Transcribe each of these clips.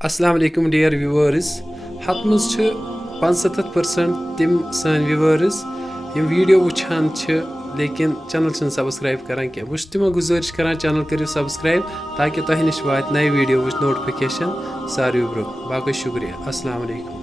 Assalamu alaikum dear viewers. Hat muz chh 75% tim san viewers yim video wuchan chh lekin channel chun subscribe karan ke bus timo guzarish karan channel kariyo subscribe taki toh nish vaat nay video wuch notification sari bro baqi shukriya. Assalamu alaikum.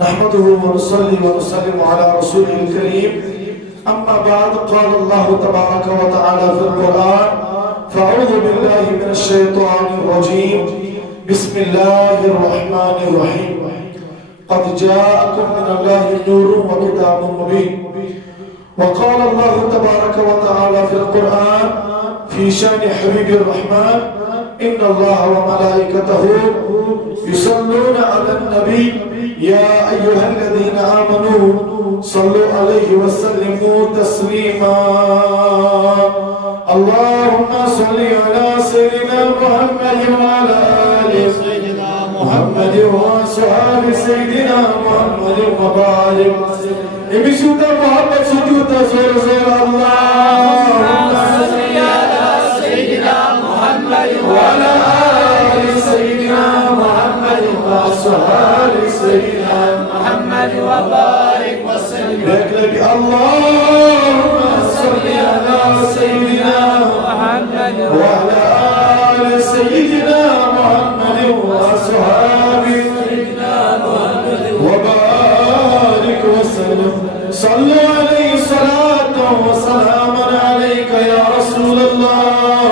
نحمده ونصلي ونسلم على رسوله الكريم أما بعد قال الله تبارك وتعالى في القرآن فأعوذ بالله من الشيطان الرجيم بسم الله الرحمن الرحيم قد جاءكم من الله نور وكتاب مبين وقال الله تبارك وتعالى في القرآن في شأن حبيب الرحمن إن الله وملائكته يصلون على النبي يا أيها الذين آمنوا صلوا عليه وسلموا تسليما اللهم صل على سيدنا محمد وعلى آل سيدنا محمد وصحاب سيدنا محمد وبارك بشهد محمد سجود زور زور اللهم صل على سيدنا محمد وعلى آل سيدنا محمد وصحاب سيدنا محمد وبارك وسلم لك اللهم صل على سيدنا محمد وعلى آل سيدنا محمد وصحاب سيدنا محمد وبارك وسلم صلوا عليه صلاة وسلاما عليك يا رسول الله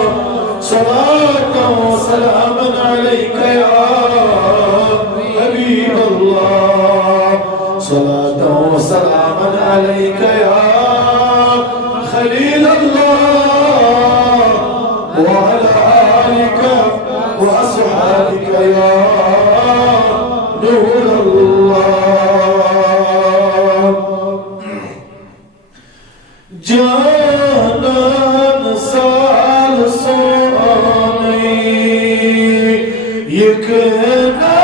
صلاة وسلاما عليك يا حبيب الله صلاة وسلاما عليك يا خليل الله وعلى آلك وأصحابك يا نور الله جانان سال سوني يكنا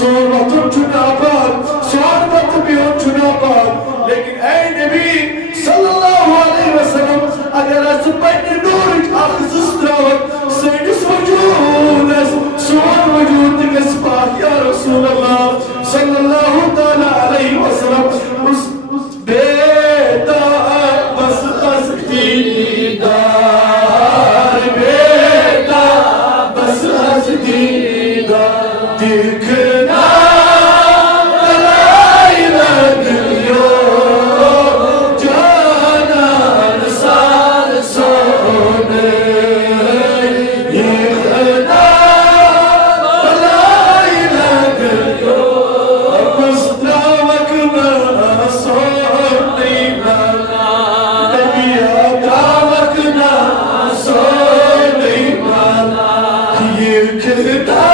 صورتم چناباد صورت بیون چناباد لیکن اے نبی صلی اللہ علیہ وسلم اگر از پنی نورک اخذ استراوت سینس وجود اس سوان وجود تکس پاک یا رسول اللہ صلی اللہ تعالی علیہ وسلم اس بیتا بس ہستی دار بیتا بس ہستی دار دیکھنا بلائی لگیو جانا سال سونے دیکھنا بلائی لگیو مستراوکنا سونے مالا نبیا کاوکنا سونے مالا دیکھنا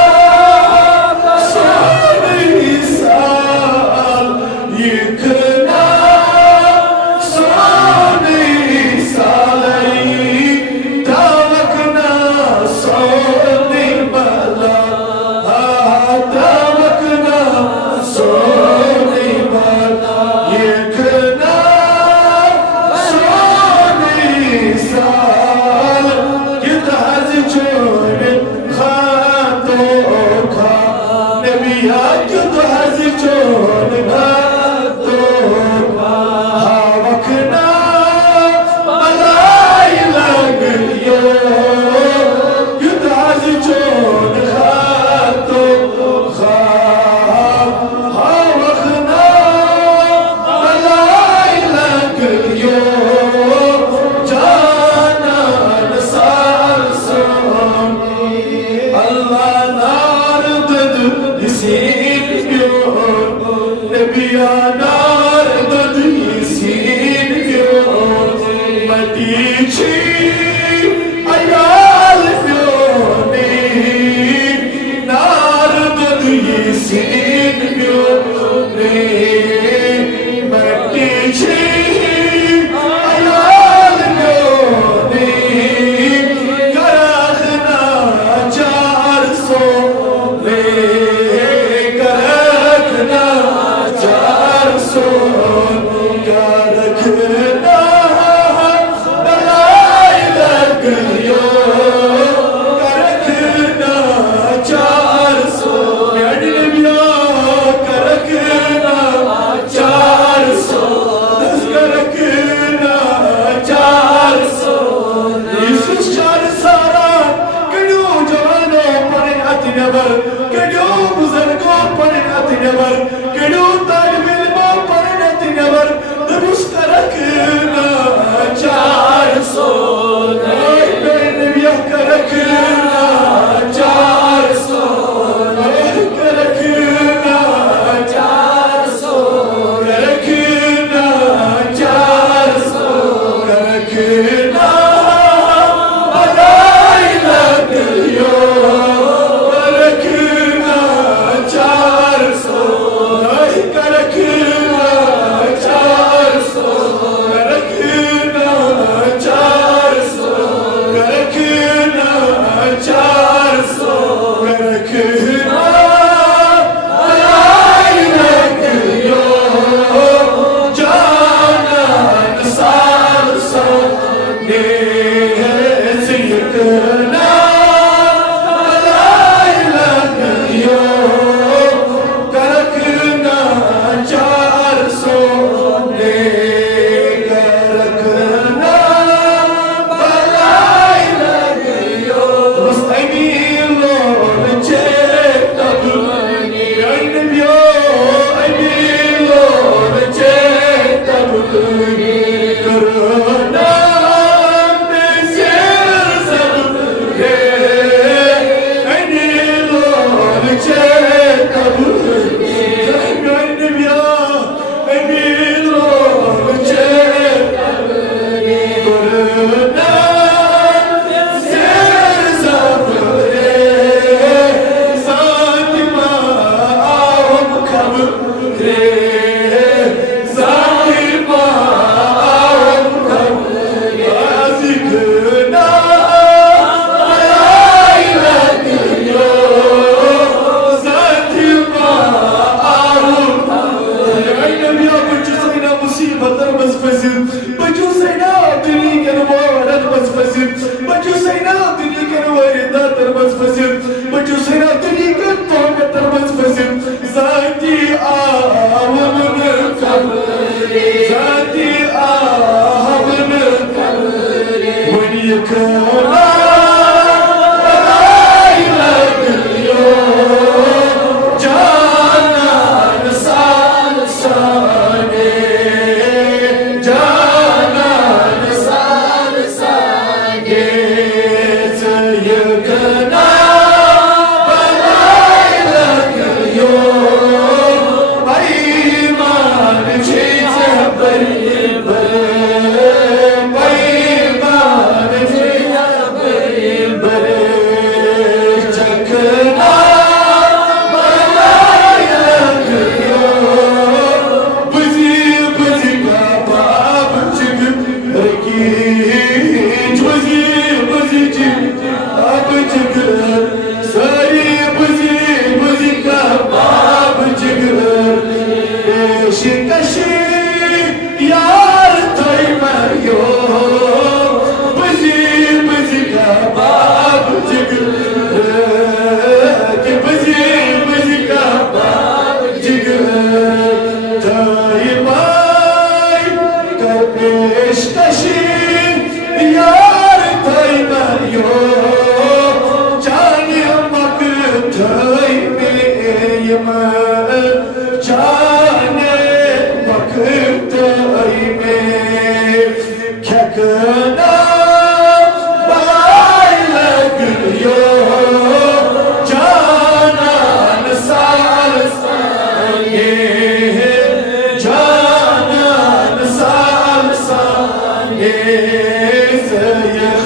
Bayım cane bakıp dayme Kekına bayla gülüyor Canan sarsan Canan sarsan Seyhına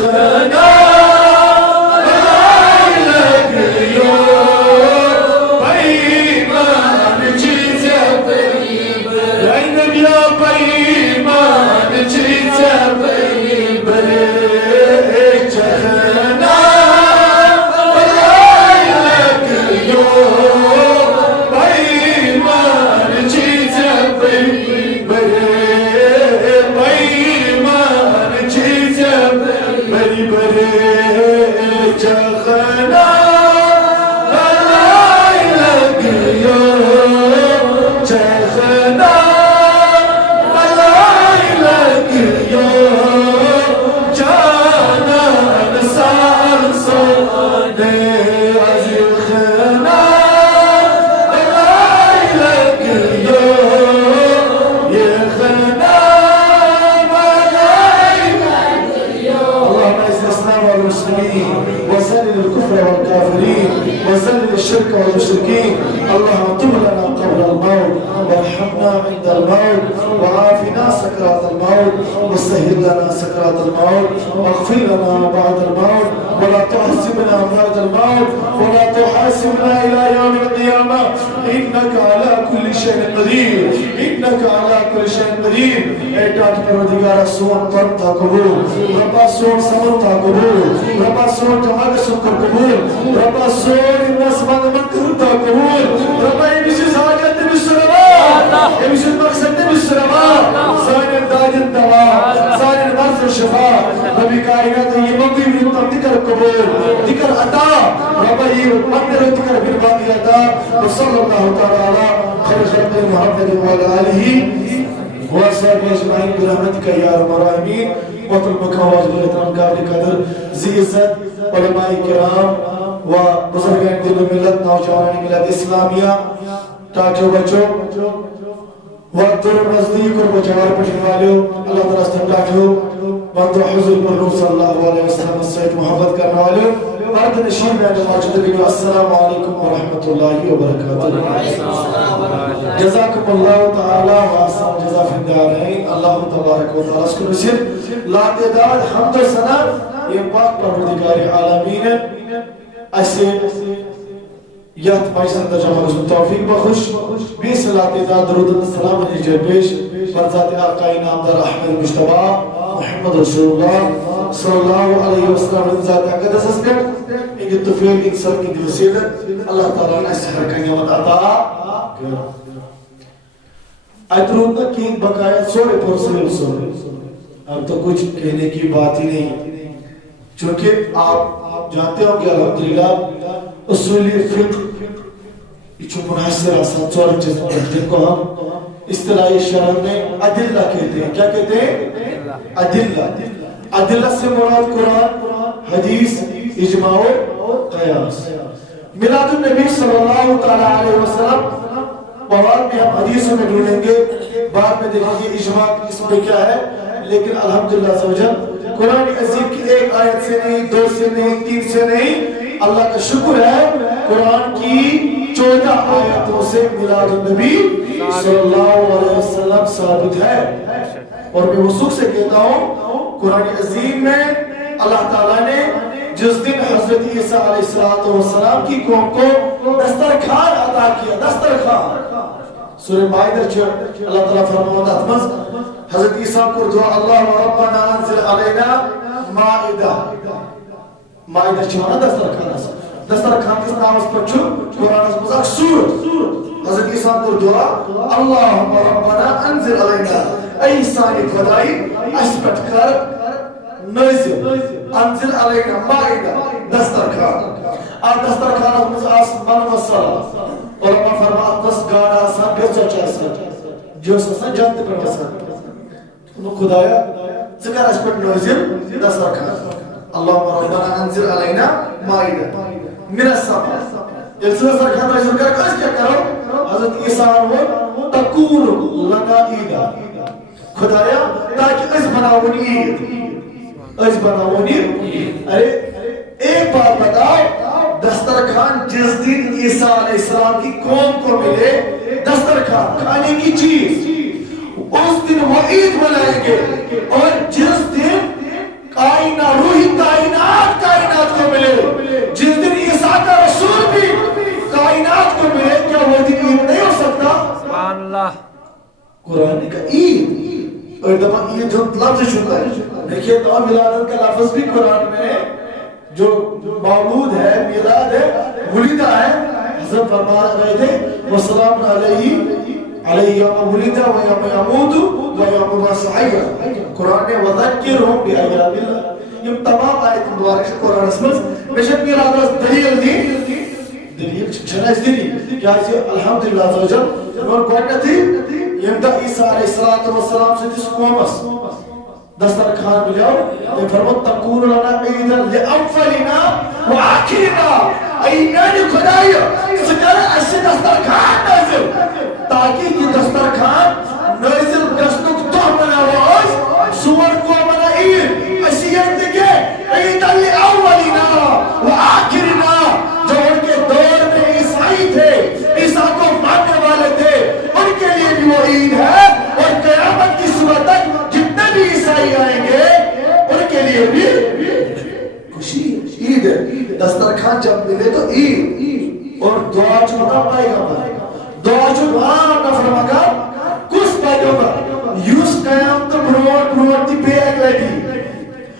وذلل الكفر والكافرين وذلل الشرك والمشركين اللهم طب لنا قبل الموت وارحمنا عند الموت وعافنا سكرات الموت وسهل لنا سكرات الموت واغفر لنا بعد الموت ولا تحاسبنا بعد الموت ولا تحاسبنا الى يوم القيامه انك على كل شيء قدير انك على كل شيء قدير اے ڈاٹ پروردگار سون پرتا قبول ربا سون سمتا قبول ربا سون جماعت شکر قبول ربا سون الناس من مكرتا قبول ربا يمشي حاجات بالسلامة يمشي المقصد بالسلامة زين الداج الدواء زين المرض الشفاء ربي كائنات يمضي من ذكر قبول ذكر عطا ربا يمضي ذكر بالباقي عطا وصلى الله تعالى على خير خلق محمد وعلى آله وصحبه اجمعين برحمتك يا ارحم الراحمين وطلبك واجب الاحترام قابل قدر ذي عزت علماء کرام و بزرگان دل ملت نوجوان ملت اسلامیہ ٹاٹو بچوں وقت دور نزدیک اور بچار پڑھنے والوں اللہ تعالیٰ سے ٹاٹو بندو حضور پر صلی اللہ علیہ وسلم سے محبت کرنے والوں مرد نشین میں موجود ہیں السلام علیکم ورحمۃ اللہ وبرکاتہ جزاکم اللہ تعالی واسم جزا فی الدارین اللہ تبارک و تعالی اس کو نصیب لا تعداد حمد و ثنا یہ پاک پروردگار عالمین ایسے یاد مجلس جمع کو توفیق بخش 20 لا تعداد درود و سلام علیہ پیش بر ذات آقا نامدار احمد مجتبی محمد رسول اللہ صلی اللہ علیہ وسلم ذات اقدس اسکر ان التفیل انسان کی دلسید اللہ تعالیٰ نے سحر کا نعمت عطا ادرود نہ کی بقایا سوڑے پرسل سوڑے اب تو کچھ کہنے کی بات ہی نہیں چونکہ آپ جانتے ہو کہ الحمدللہ اصولی فقہ یہ منحصر آسان چور چیز جن کو ہم اصطلاحی شرح میں ادلہ کہتے ہیں کیا کہتے ہیں ادلہ ادلہ سے مراد قرآن حدیث اجماع و قیاس میلاد النبی صلی اللہ علیہ وسلم بعد میں ہم حدیثوں میں ڈھونڈیں گے بعد میں دیکھیں گے اجماع اس میں کیا ہے لیکن الحمدللہ عزوجل قرآن عظیم کی ایک آیت سے نہیں 2 سے نہیں 3 سے نہیں اللہ کا شکر ہے قرآن کی 14 آیتوں سے میلاد النبی صلی اللہ علیہ وسلم ثابت ہے اور میں وثوق سے کہتا ہوں قرآن عظیم میں اللہ تعالیٰ نے جس دن حضرت عیسیٰ علیہ السلام کی قوم کو دسترخوان عطا کیا دسترخوان سورہ مائدہ اللہ تعالیٰ فرماتا اتمز حضرت عیسیٰ کو دعا اللہ ربنا انزل علینا مائدہ مائدہ چھوانا دسترخوان کس نام اس پر چھو قرآن اس مزاق سور حضرت عیسیٰ کو دعا اللہم ربنا انزل علینا ایسانی خدائی اسپٹ کر نازل انزل علینا مائدہ دسترخوان اور دسترخوان اس مزاق من و صلاح علماء فرمات دس گاڑا آسان بیچا چاہسان جو سسان جانتے پر مسان انہوں خدایا ذکر اس پر نازل دسترخوان اللهم ربنا انزل علينا مائدة من السماء يلسل دسترخوان نازل کر اس کیا کرو انسان وہ تکون لنا عیدا خدایا تاکہ اس بناون عید اس بناون عید. ارے ایک بات بتاؤ دسترخوان جس دن عیسیٰ علیہ السلام کی قوم کو ملے دسترخوان کھانے کی چیز اس دن وہ عید منائیں گے. اور جس دن روحی کائنات کو ملے جس دن عیسیٰ کا رسول بھی کائنات کو ملے کیا وہ دن عید نہیں ہو سکتا؟ سبحان اللہ. قرآن کا عید اور دماغ عید جو لفظ چکا ہے دیکھئے تو ولادت کا لفظ بھی قرآن میں جو مولود ہے میلاد ہے ولدہ ہے. حضرت فرما رہے تھے وسلام علیہ یوم ولدہ و یوم یموت و یوم یبعث حیا. قرآن میں وذکرہم بآیات اللہ یہ تمام آیت مبارک قرآن اسمز بشک میلاد دلیل دلیل چھنائز دلی کیا جی الحمدللہ عز و جل اور گوڑنتی یمدہ عیسیٰ علیہ السلام سے جس قومس دسترخوان ملیاؤ تو فرمت تکون لنا عیدن لأنفلنا و آخرنا ایمان خدای سکر اسی دسترخوان نازل تاکہ یہ دسترخوان نازل گسنک تو مناواز سور کو منا عید اسی یندگے عیدن لأولنا و آخرنا جو ان کے دور میں عیسائی تھے عیسیٰ کو ماننے والے تھے ان کے لیے بھی وہ عید ہے. اور قیامت کی صبح تک جتنے بھی عیسائی آئیں گے ان کے لیے بھی خوشی عید ہے. دسترخوان جب ملے تو عید اور دعا جو بتا پائے گا دعا جو نفر مگا کس پائے گا یوس قیامت بروٹ دی پہ ایک لیٹی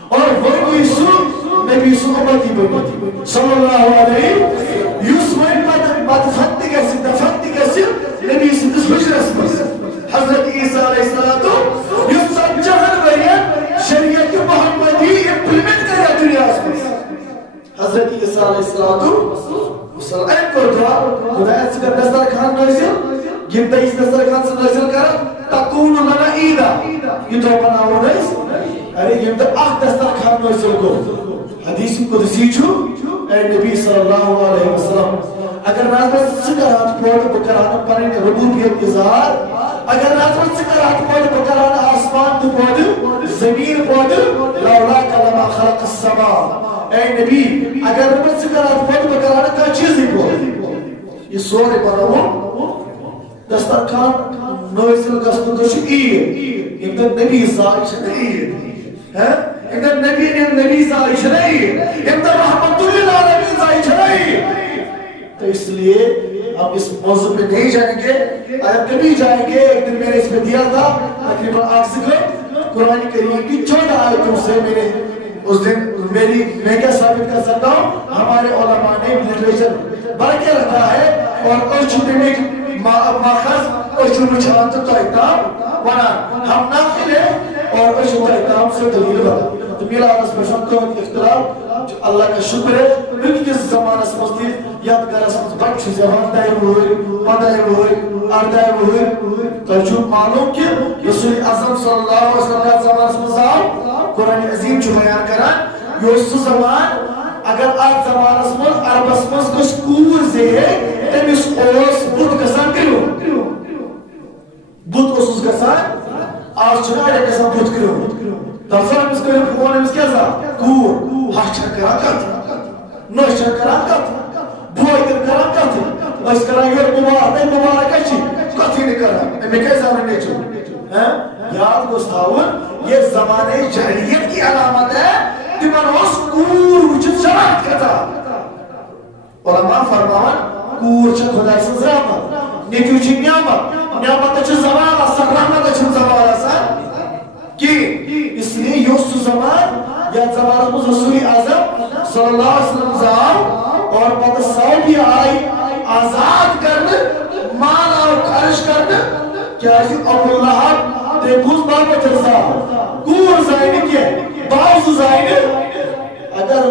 اور وہ یسوع نبی یسوع امتی بنی صلی اللہ علیہ یوس وین بات فتح کسی نبی یسوع حجرس حضرت عیسیٰ علیہ السلام یوس سنجہن ورین شریعت محمدی امپلیمنٹ کریا دنیا اس میں حضرت عیسیٰ علیہ السلام ایک کو دعا خدایت سے کر دسترخوان نازل گنتا اس دسترخوان سے نازل کر تکون لنا عیدا یہ تو بناو نیس ارے گنتا اخ دسترخوان نازل کو حدیث قدسی چھو اے نبی صلی اللہ علیہ وسلم اگر نازل سکرات پوڑ بکران پرین ربوبیت اظہار اگر نازل سکرات پوڑ بکران آسمان تو پوڑ زمین پوڑ لولا کلمہ خلق السماء اے نبی اگر نازل سکرات پوڑ بکران کا چیز ہی پوڑ یہ سورے بناو دسترخوان نازل گسن دوش عید اندر نبی زائش عید ہے اندر نبی زائش نہیں اندر رحمت للعالمین زائش نہیں. تو اس لیے اب اس موضوع پہ نہیں جائیں گے اگر کبھی جائیں گے ایک دن میں نے اس میں دیا تھا تقریباً 8 ذکر قرآن کریم کی 14 آیتوں سے میں نے اس دن میں کیا ثابت کر سکتا ہوں ہمارے علماء نے لٹریچر بڑھ کے رکھا ہے اور ارچوٹیمک ماخذ ارچوٹیمک تو احتام ورنہ ہم ناقل ہیں اور ارچوٹیمک سے دلیل بتا تو میرا آدھس پر شکر اختلاف اللہ کا شکر ہے کیونکہ کس زمانہ سمجھتی یادگار سمجھ بچ زبان دائم ہوئی پدائم ہوئی اردائم ہوئی تو جو معلوم کہ رسول اعظم صلی اللہ علیہ وسلم کا زمان سمجھا قرآن عظیم جو بیان کرا یوسو زمان اگر آپ زمان سمجھ عرب سمجھ کچھ کور سے ہے تم اس اوس بود کسان کرو بود اوسوس کسان آج چنائے کسان بود کرو تفسر اس کو پھونے اس کیا تھا کور ہاچا کرا کت نوشا کرا کت بوئی کرا کت اس کرا یہ مبارک اچھی کتی نہیں کرا میں کیسا رہنے چھو یاد گستاون یہ زمانے جہلیت کی علامت ہے تمہن اس کور وچت شرط کتا علماء فرمان کور چھ خدا سے رحمت نیکیو چھ نعمت چھ زمان اثر رحمت چھ زمان اثر کہ اس لیے یوسو زمان یا زمان رسول اعظم صلی اللہ علیہ وسلم زمان اور بعد سعودی آئی آزاد کرنے مال اور خرش کرنے کیا جی ابو اللہ دے بوز بابا جرسا کور زائنی کیا باوز زائنی اگر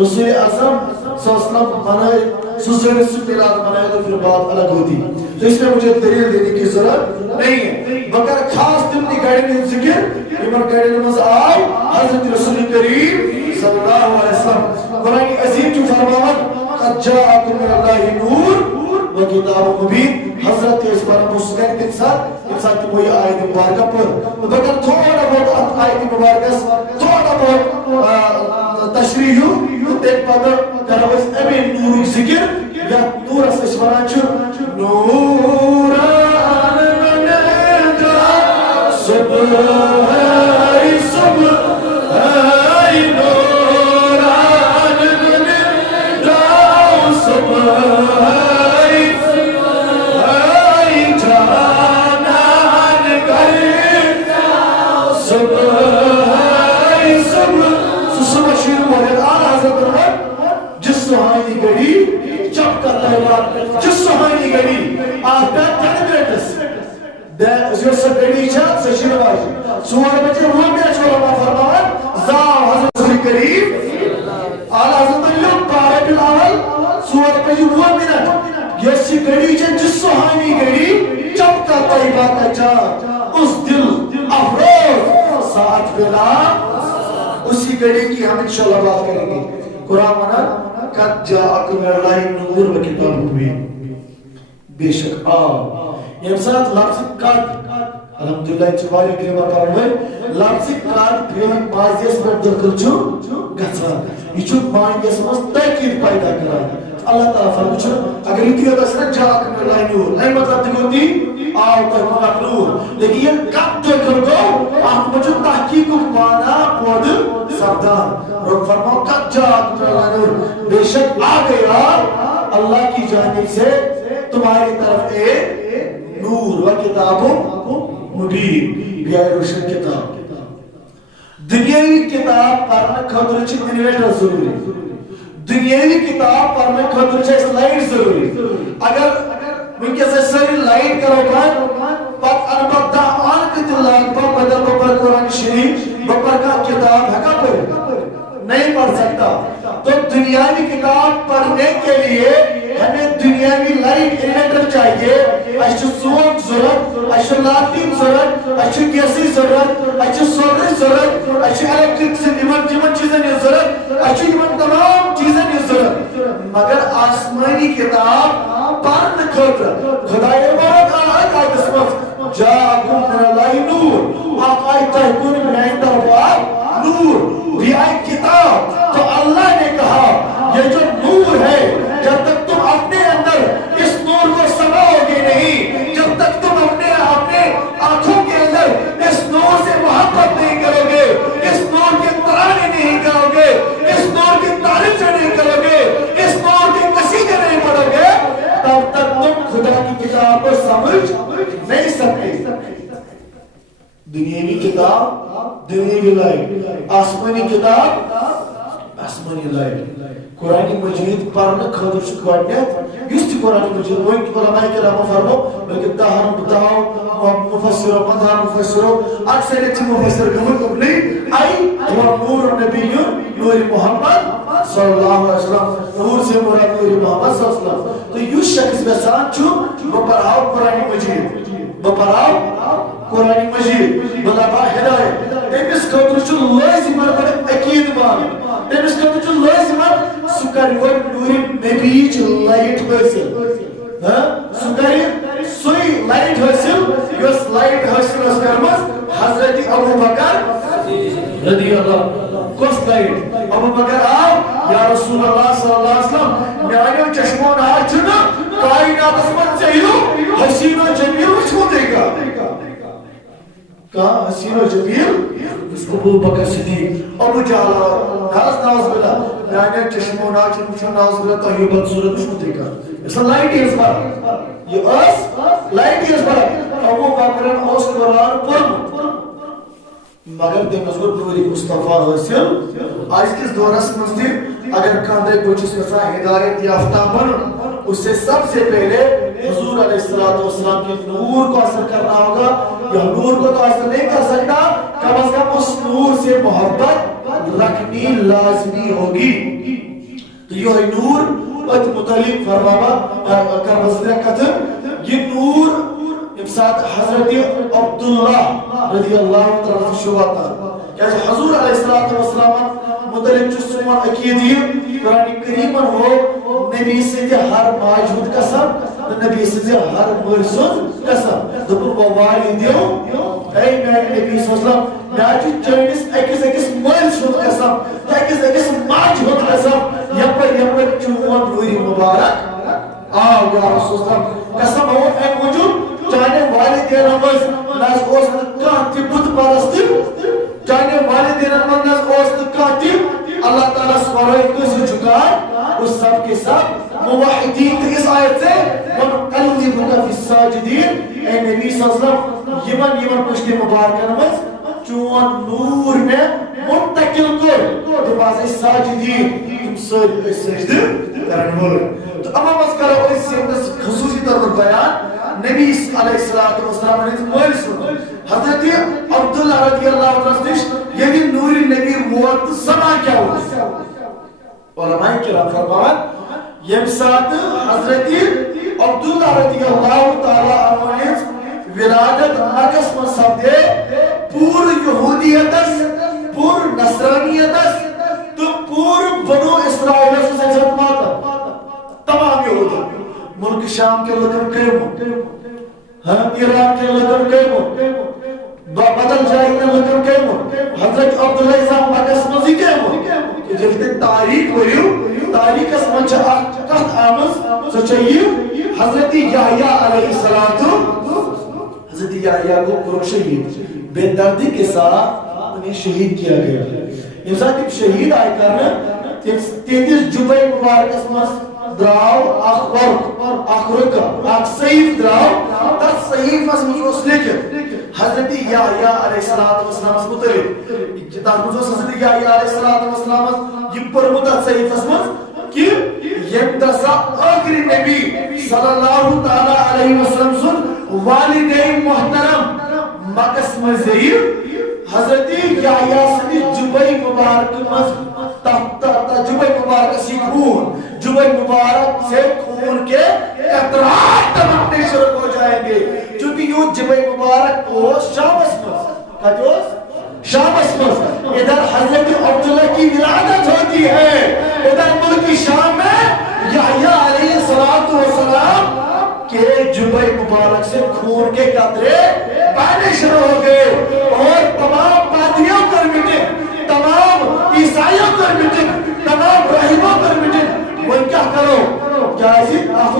رسول اعظم صلی اللہ علیہ وسلم منائے سوزر سے میلاد منائے تو پھر بات الگ ہوتی تو اس میں مجھے دلیل دینے کی ضرورت نہیں ہے مگر خاص دن کی گائیڈ میں ذکر امر گائیڈ میں آئی حضرت رسول کریم صلی اللہ علیہ وسلم قرآن عظیم جو فرماوت قد جاءکم من اللہ نور و کتاب مبین حضرت اس پر مسکر کے ساتھ کوئی آیت مبارکہ پر مگر تھوڑا بہت آیت مبارکہ تھوڑا بہت تشریح دیکھ پاتا کرو اس ابھی نور ذکر یا نور اس ونان چھ نوران ندا صبح صبح نوران ندا صبح سہانی گڑی چپ کرتا ہے جس سہانی گڑی آفٹر 10 minutes جو سب گڑی چھا سشیر بائی سوار بچے وہ میرا چھوڑا ما فرماوان زاو حضرت صلی قریب آل حضرت اللہ بارے بلاول سوار بچے وہ منٹ یہ سی گڑی چھا جس سہانی گڑی چپ کرتا ہے بات اچھا اس دل افروز ساتھ بلا اسی گڑی کی ہم انشاءاللہ بات کریں گے قرآن منا قد جاءکم من اللہ نور و کتاب مبین بے شک یم ساتھ لفظ قد الحمدللہ چواری گریمہ پرمائی لفظ قد پھر بازیس پر دخل چھو گھسان یہ چھو مانگیس مست تحقیق پیدا کرا اللہ تعالیٰ فرمو چھو اگر یہ تیوتا سنا جاءکم من اللہ نور اے مطلب دیکھو دی آو تک نور لیکن یہ قد دخل گو آپ مجھو تحقیق مانا پود سبدان رب فرماؤ قد جاءکم من اللہ نور بے شک آ گیا اللہ کی جانب سے تمہاری طرف ایک نور و کتاب مبین بیائی روشن کتاب دنیاوی کتاب پڑھنا خطر چھ انویٹر ضروری دنیاوی کتاب پڑھنا خطر چھ لائٹ ضروری اگر منکہ سے سری لائٹ کرو بات پت انبت دا آن کتی لائٹ پر بدل بپر قرآن شریف بپر کا کتاب حقا پر نہیں پڑھ سکتا تو دنیاوی کتاب پڑھنے کے لیے ہمیں دنیاوی لائٹ انویٹر چاہیے اشو سوک ضرورت اشو لاتین ضرورت اشو گیسی ضرورت اشو سولر ضرورت اشو الیکٹرک سے جمن چیزیں نہیں ضرورت اشو جمن تمام چیزیں نہیں ضرورت مگر آسمانی کتاب پڑھنے خطر خدای عبارت آئیت آئیت اسمت جاءکم من اللہ نور آقائی تحکون من عند اللہ نور بھی آئی کتاب تو اللہ نے کہا یہ جو نور ہے جب تک تم اپنے اندر اس نور کو سماؤ گے نہیں جب تک تم اپنے آنکھوں کے اندر اس نور سے محبت نہیں کرو گے اس نور کے ترانے نہیں کرو گے اس نور کی تعریف نہیں کرو گے اس نور کے قصیدے نہیں پڑھو گے تب تک تم خدا کی کتاب کو سمجھ نہیں سکتے دنیاوی کتاب دنیاوی لائٹ آسمانی کتاب آسمانی لائٹ قرآن مجید پڑھنا خاطر چھ گوڈنیت یس تہ قرآن مجید وۄنۍ تہِ علماء کرامو فرمو بلکہ دہن دہو مفسرو پندہن مفسرو اکثریت چھ مفسر گٔمٕتۍ اُکنٕے آئی وہ نور نبی نور محمد صلی اللہ علیہ وسلم نور سے مراد نور محمد صلی اللہ علیہ وسلم تو یس شخص یژھان چھُ بہٕ پرہاو قرآن مجید بہٕ پرہاو قرآن مجید بہٕ لبہٕ ہدایت تٔمِس خٲطرٕ چھُ لٲزِمن گۄڈٕ عقیٖدٕ مانُن تٔمِس خٲطرٕ چھُ لٲزِمن سُہ کَرِ گۄڈٕ نوٗرِ نبیِچ لایٹ حٲصِل سُہ کَرِ سُے لایٹ حٲصِل یۄس لایٹ حٲصِل ٲس کٔرمٕژ حضرت ابو بکر رضی اللہ کۄس لایٹ ابو بکر آو یا رسول اللہ صلی اللہ علیہ وسلم میانیو چشمو نہار چھُنہٕ کائناتس منٛز ژےٚ ہیوٗ حسین و جمیل وٕچھمُتٕے کانٛہہ کہاں حسین و جمیل ابو بکر صدیق ابو جہل ناز بلا میانیو چشمو نہار چھُنہٕ ناز بلا تۄہہِ بدصورت وٕچھمُتٕے کانٛہہ اس لایٹ ہٕنٛز فرق یہ ٲس لایٹ ہٕنٛز فرق ابو بکرن اوس قرآن پوٚرمُت مگر تٔمِس گوٚو نوٗرِ مصطفیٰ حٲصِل أزکِس دورس منٛز تہِ اگر کانٛہہ بہٕ چھُس یژھان ہدایت یافتہ بنُن اس سے سب سے پہلے حضور علیہ السلام کے نور کو اثر کرنا ہوگا یا نور کو تو اثر نہیں کر سکتا کم از کم اس نور سے محبت رکھنی لازمی ہوگی تو یہ نور ات متعلق فرماوا کر وزیر کتن یہ نور امساد حضرت عبداللہ رضی اللہ تعالیٰ شباتا کہ حضور علیہ السلام متعلق جو سنوان عقیدی قرآن کریمن ہو نبی سے ہر ماجود قسم نبی سنزِ ہر مٔرۍ سُنٛد قسم دوٚپُن وۄنۍ والِدیو اے میانہِ نبی صلی اللہ علیہ وسلم مےٚ چھُ چٲنِس أکِس مٲلۍ سُنٛد قسم تہٕ أکِس ماجہِ ہُنٛد قسم یپٲرۍ چون نوٗرِ مُبارک آو یا رسول اللہ قسم ہو اے موجود چانے والدینن منٛز نہ حظ اوس نہٕ کانٛہہ تہِ بُت پرست چانے والدینن منٛز نہ حظ اوس نہٕ کانٛہہ تہِ اللہ تعالیٰ ہس ورٲے کٲنٛسہِ جھُکان وہ سب کے سب موحدین تہٕ اس آیت سے وَنُقَلِّبُكَ فِي السَّاجِدِينَ اے نبی صلی اللہ علیہ وسلم یمن پشتِ مبارکن منٛز چون نور میں منتقل کر تم آز ساجدین تم سٲری سجدٕ کرن وٲلۍ تہٕ اما منٛز کرو أسۍ ییٚمِس خصوٗصی طور پر بیان نبی علیہ الصلوۃ والسلام ہٕنٛدِس مٲلۍ سُنٛد حضرت عبداللہ رضی اللہ عنہ نِش ییٚلہِ نوٗرِ نبی ووت تہٕ سما کیٛاہ اوس علماء کرام فرماوان ییٚمہِ ساتہٕ حضرت عبداللہ رضی اللہ تعالیٰ عنہ ہٕنٛز ولادت مکس منٛز سپدے پوٗرٕ یہوٗدیتس پوٗرٕ نصرانیتس تہٕ پوٗرٕ بنو اسرائیلس اوس اَمہِ ساتہٕ ماتم تمام یہوٗدن ملکہ شام کے لُکن کٔرمُت ایران کے لُکن کٔرمُت بدل جایہِ ہٕنٛدٮ۪ن لُکن کٔرمُت حضرت عبداللہ زام مکس منٛزٕے کٔرمُت ییٚلہِ تُہۍ تاریٖخ پٔرِو تاریٖخس منٛز چھِ اکھ کتھ آمٕژ سۄ چھےٚ یہِ حضرت یحییٰ علیہ السلام حضرت یحییٰ کو کرو شہید بے دردی کے ساتھ انہیں شہید کیا گیا ییٚمہِ ساتہٕ تِم شہید آیہِ کرنہٕ تِہنٛدِس جُبے مُبارکس منٛز درٛاو اکھ ورق اکھ رُکہٕ اکھ صحیٖف درٛاو تتھ صحیٖفس منٛز اوس لیکھِتھ حضرت یحییٰ علیہ السلامس متعلق تتھ منٛز اوس حضرت یحییٰ علیہ السلام یہِ پوٚرمُت تتھ صحیٖفس منٛز کہ ییٚمہِ دۄہ سا ٲخری نبی صلی اللہ تعالیٰ علیہ وسلم سُنٛد والدین محترم مکس منٛز زیہِ حضرت یحییٰ سٕنٛدِ جُبے مبارک منٛز جُبے مبارکس یہِ خوٗن جُبے مبارک سے خون کے قطرات ٹپکنے شروع ہو جائیں گے چونکہ یہ جُبے مبارک اوس شامس منٛز کتہِ اوس شامس منٛز ادھر حضرت عبداللہ کی ولادت ہوتی ہے ادھر ملک شام میں یحییٰ علیہ السلام کے جُبے مبارک سے خون کے قطرے بہنے شروع ہو گئے اور تمام پادریوں پر میٹنگ تمام عیسائیوں پر میٹنگ تمام راہبوں پر میٹنگ وہ کیا کرو کیا اتھ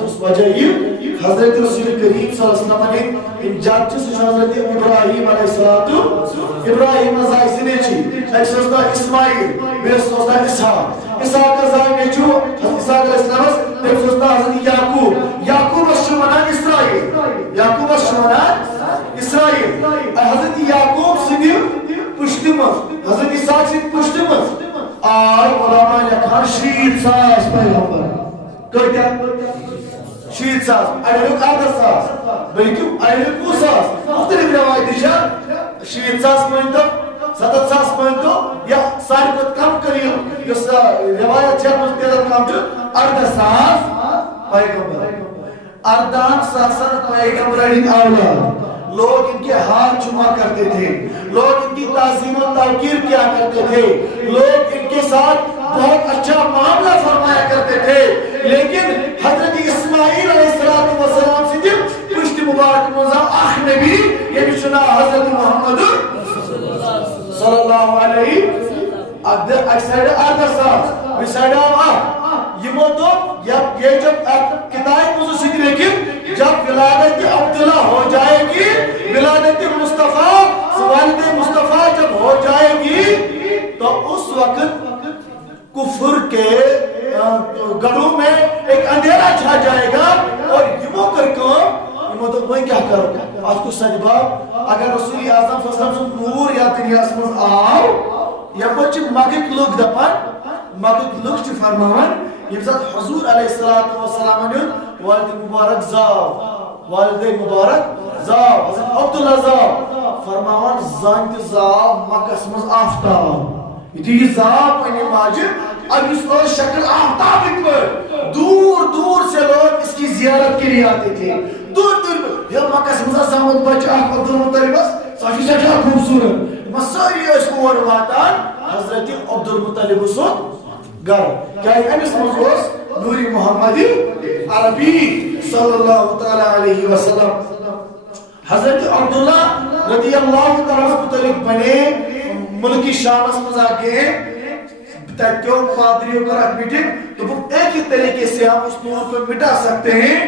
اوس وجہ یہ حضرت رسول کریم صلی اللہ علیہ وسلم نے جد سہ حضرت ابراہیم علیہ السلام ابراہیم زاے زٕ نیٚچِوۍ أکِس اوس ناو اسماعیل بیٚیِس اوس ناو اسحاق اسحاق زاے نیٚچوٗ اسحاق علیہ السلامس تٔمِس اوس ناو حضرت یعقوب یعقوبس چھُ ونان اسرائیل یعقوبس چھُ ونان اسرائیل حضرت یعقوب سٕنٛدِ پُشتہِ منٛز حضرت اسحاق سٕنٛدِ پُشتہِ منٛز آے علماء لیکھان 60,000 پیغمبر کۭتیاہ 60,000 اڑِ لیوٚکھ 18,000 بلکہِ اڑِ لیوٚکھ 20,000 مختلف روایتہِ چھےٚ 60,000 مٲنۍتو 70,000 مٲنۍتو یا ساروی کھۄتہٕ کم قلیٖل یۄس روایت چھےٚ اَتھ منٛز تعداد کم چھُ 18,000 پیغمبر 18,000 پیغمبرن ہٕنٛدۍ اولاد لوگ ان کے ہاتھ چوما کرتے تھے لوگ ان کی تعظیم و توقیر کیا کرتے تھے لوگ ان کے ساتھ بہت اچھا معاملہ فرمایا کرتے تھے لیکن حضرت اسماعیل علیہ السلام سے جب پشت مبارک منٛز اکھ نبی ییٚمِس چھُ ناو حضرت محمد صلی اللہ علیہ اکہِ سایڈٕ 18,000 بیٚیہِ سایڈٕ آو اکھ یِمو دوٚپ یہ جب کتاب منٛز اوس ییٚتہِ لیکھِتھ جب ولادت عبداللہ ہو جائے گی ولادت مصطفیٰ والد مصطفیٰ جب ہو جائے گی تو اس وقت کفر کے گڑھوں میں ایک اندھیرا چھا جائے گا اور یمو کر کام یمو تو وۄنۍ کیٛاہ کرو اتھ کُس سجہِ باب اگر رسول اعظم صلی اللہ علیہ وسلم سُنٛد نوٗر یتھ دُنیاہس منٛز آو یپٲرۍ چھِ مکٕکۍ لُکھ دپان مکٕکۍ لُکھ چھِ فرماوان ییٚمہِ ساتہٕ حضور علیہ السلام ہُنٛد والد مبارک زاو والد مبارک زاو حضرت عبداللہ زاو فرماوان زن تہِ زاو مکس منٛز آفتاب یُتھُے یہِ زاو پننہِ ماجہِ اب اس کو شکل آفتاب پر دور دور سے لوگ اس کی زیارت کے لیے آتے تھے دور دور یہ مکس منٛز زامُت بچہ اکھ عبدالمطلبس سۄ چھِ سٮ۪ٹھاہ خوٗبصوٗرت سٲری ٲسۍ اور واتان حضرت عبدالمطلب سُنٛد گھر کیٛازِ أمِس منٛز اوس نوٗرِ محمدی عربی صلی اللہ تعالی علیہ وسلم. حضرت عبداللہ رضی اللہ تعالیٰ متعلق بنے ملکی شامس مزاقے تکیوں پادریوں کا رکھ میٹنگ. تو وہ ایک ہی طریقے سے ہم اس نور کو مٹا سکتے ہیں,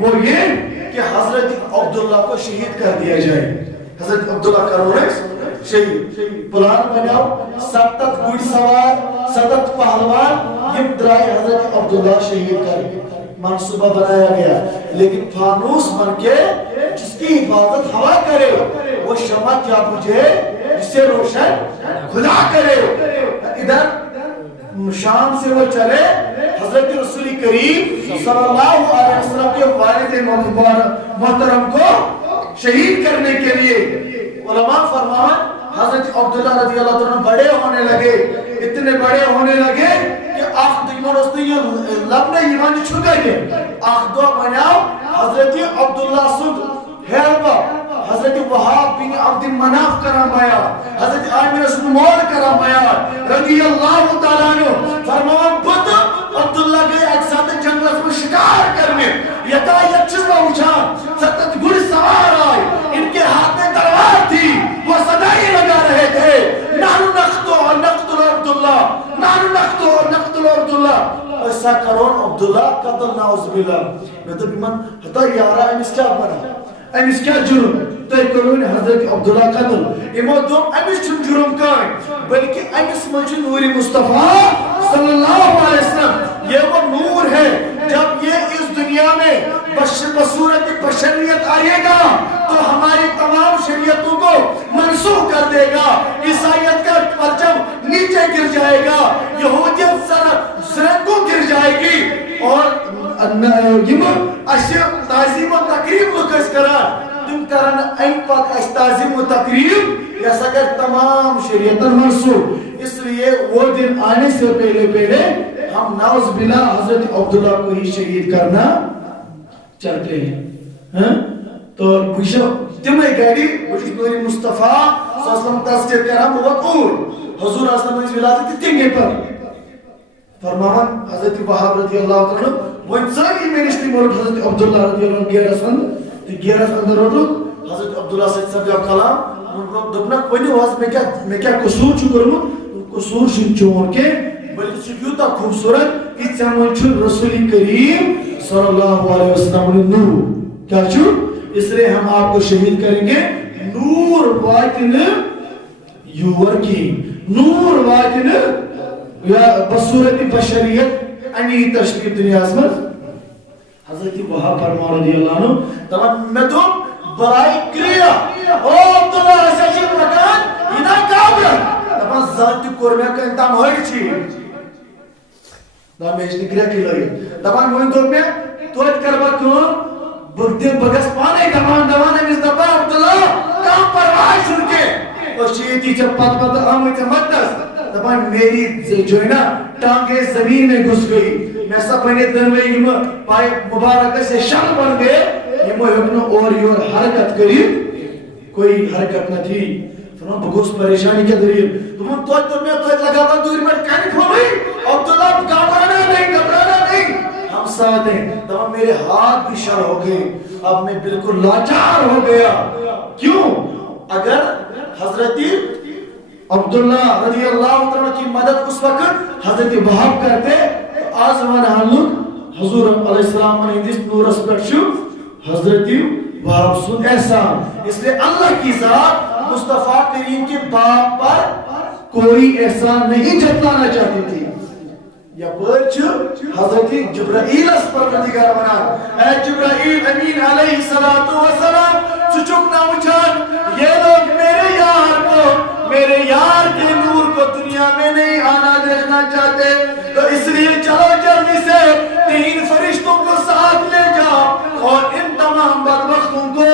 وہ یہ کہ حضرت عبداللہ کو شہید کر دیا جائے. حضرت عبداللہ کا روح شہید پلان بناؤ 7 گھڑ سوار 7 پہلوان یہ درائے حضرت عبداللہ شہید کر منصوبہ بنایا گیا. لیکن فانوس بن کے جس کی حفاظت ہوا کرے وہ شمع کیا بجھے جسے روشن خدا کرے. ادھر شام سے وہ چلے حضرت رسول کریم صلی اللہ علیہ وسلم کے والد محترم کو شہید کرنے کے لیے. علماء فرمان حضرت عبداللہ رضی اللہ عنہ بڑے ہونے لگے, اتنے بڑے ہونے لگے کہ لب نے ایمان چھو گئے. آخدو بناؤ حضرت عبداللہ سد حیربہ حضرت وہاب بن عبد مناف کرام آیا, حضرت عامر سن مول کرام آیا رضی اللہ تعالیٰ عنہ. فرمان بد عبداللہ گئے اجزاد جنگلت میں شکار کرنے, یکا یک چیزہ اچھان 7 گھڑ سوار آئے, ان کے ہاتھ میں تلوار تھی, وہ صدائی لگا رہے تھے نحن نقتل عبداللہ نحن نقتل عبداللہ. ایسا کرون عبداللہ قتل نعوذ باللہ. میں تو بیمان حتی یارا امس کیا بنا امس کیا جرم تو کرون حضرت عبداللہ قتل. امو دوم امس چھن جرم کائیں بلکہ امس منچ نور مصطفیٰ صلی اللہ علیہ وسلم. یہ وہ نور ہے جب یہ اس دنیا میں بصورت بشریت آئے گا تو ہماری تمام شریعتوں کو منسوخ کر دے گا. عیسائیت کا پرچم نیچے گر جائے گا, یہودیت سرنگوں گر جائے گی, اور تعظیم و تقریب لکس کران تم کرن این پاک اس تعظیم و تقریب یا سکر تمام شریعتن منسوخ. اس لیے وہ دن آنے سے پہلے ہم نعوذ باللہ حضرت عبداللہ کو ہی شہید کرنا چاہتے ہیں. تو بشو تمہیں گاڑی بشو نوری مصطفیٰ صلی اللہ علیہ وسلم تصدیق کرام بہت اور حضور صلی اللہ علیہ وسلم ولادت تنگے پر فرمان حضرت وہاب رضی اللہ عنہ وہ انسانی میں نشتی مولد حضرت عبداللہ رضی اللہ عنہ گیرہ سند گیرہ سند روٹو حضرت عبداللہ سے سمجھا کلام دبنا کوئی واز میں کیا قصور چھو کروں قصور چھوڑ کے بلکہ سکیوتا خوبصورت اس سمجھ رسول کریم صلی اللہ علیہ وسلم نور کیا چھو. اس لئے ہم آپ کو شہید کریں گے نور واتن یور کی نور واتن بصورت بشریت انی تشریف دنیا اسمت. حضرت وہاب فرمان رضی اللہ عنہ تمام میں تو برائی کریا او عبداللہ رسیشی مکان اینا کابر تمام ذاتی کورمیا کا انتام ہوئی چھی دامی اشتی کریا کی لگی تمام ہوئی تو میں تویت کروا کون بگدے بگس پانے دوانے میں دبا عبداللہ کام پروائی سن کے اور شیطی چپ پت آموی تے مدس تمام میری جو ہے نا ٹانگے زمین میں گھس گئی میں سب پہنے دنوے پائے مبارکہ سے شل بن گئے یہ محبنو اور یہ حرکت کری کوئی حرکت نہ تھی. فرمان بگوس پریشانی کے دلیل تمہیں تو میں لگا تھا دوری میں کہنی کھولئی عبداللہ گھبرانا نہیں ہم ساتھ ہیں. تمام میرے ہاتھ بھی شر ہو گئے, اب میں بالکل لاچار ہو گیا. کیوں؟ اگر حضرت عبداللہ رضی اللہ عنہ کی مدد اس وقت حضرت وہاب کرتے تو آج زمانہ حلق حضور علیہ السلام نے اس نور اسپیکٹ شو حضرت وہاب سن احسان. اس لئے اللہ کی ذات مصطفیٰ کریم کے باپ پر کوئی احسان نہیں جتلانا چاہتی تھی. یا پرچ حضرت جبرائیل اس پر پردگار بنا اے جبرائیل امین علیہ السلام سچک نہ اچھان یہ لوگ میرے یار کے نور کو دنیا میں نہیں آنا دیکھنا چاہتے تو اس لیے چلو جلدی سے 3 فرشتوں کو ساتھ لے جاؤ اور ان تمام بدبختوں کو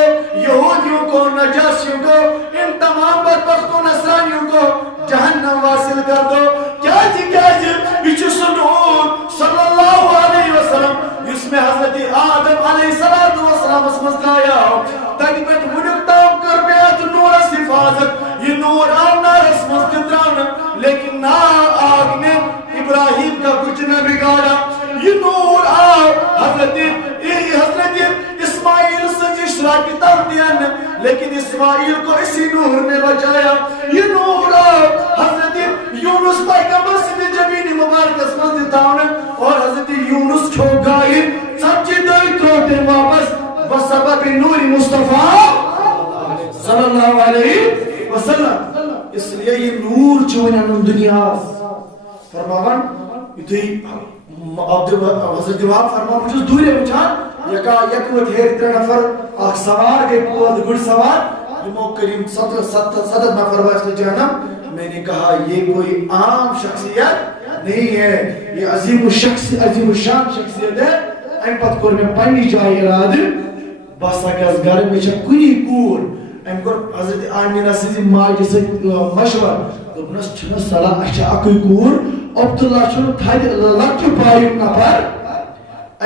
یہودیوں کو نجاشیوں کو ان تمام بدبختوں نصرانیوں کو جہنم واصل کر دو. کیا جی بچ سنور صلی اللہ علیہ وسلم اس میں حضرت آدم علیہ السلام اس مزدایا تقبت منکتاؤں کر بیعت نور اس حفاظت یہ نور آنا اس مزدرانا لیکن نا آگ نے ابراہیم کا کچھ نہ بگاڑا. یہ نور حضرت لیکن اسماعیل کو اسی نور نے بچایا. یہ نور حضرت یونس پیغمبر سے زمین مبارک اسمت تاؤن اور حضرت یونس کھو گائے سچی دوئی تروتے واپس بسبب نور مصطفیٰ صلی اللہ علیہ وسلم. اس لیے یہ نور چونن دنیا فرماون یہ حضرت وہاب فرماون مجھے دورے وچھان یکا یکوت ہیر تر نفر اخ سوار گئے پود گڑ سوار یمو کریم 7 نفر واسطے جہنم. میں نے کہا یہ کوئی عام شخصیت نہیں ہے, یہ عظیم الشان شخصیت ہے. ام پت کور میں پنی جائے اراد بس اگر گھر میں چھ کنی کور ام کور حضرت آمینہ سے ماجہ سے مشور دوپنس چھنس صلاح اچھا اکی کور عبداللہ چھنو تھاید لکچو پایک نفر.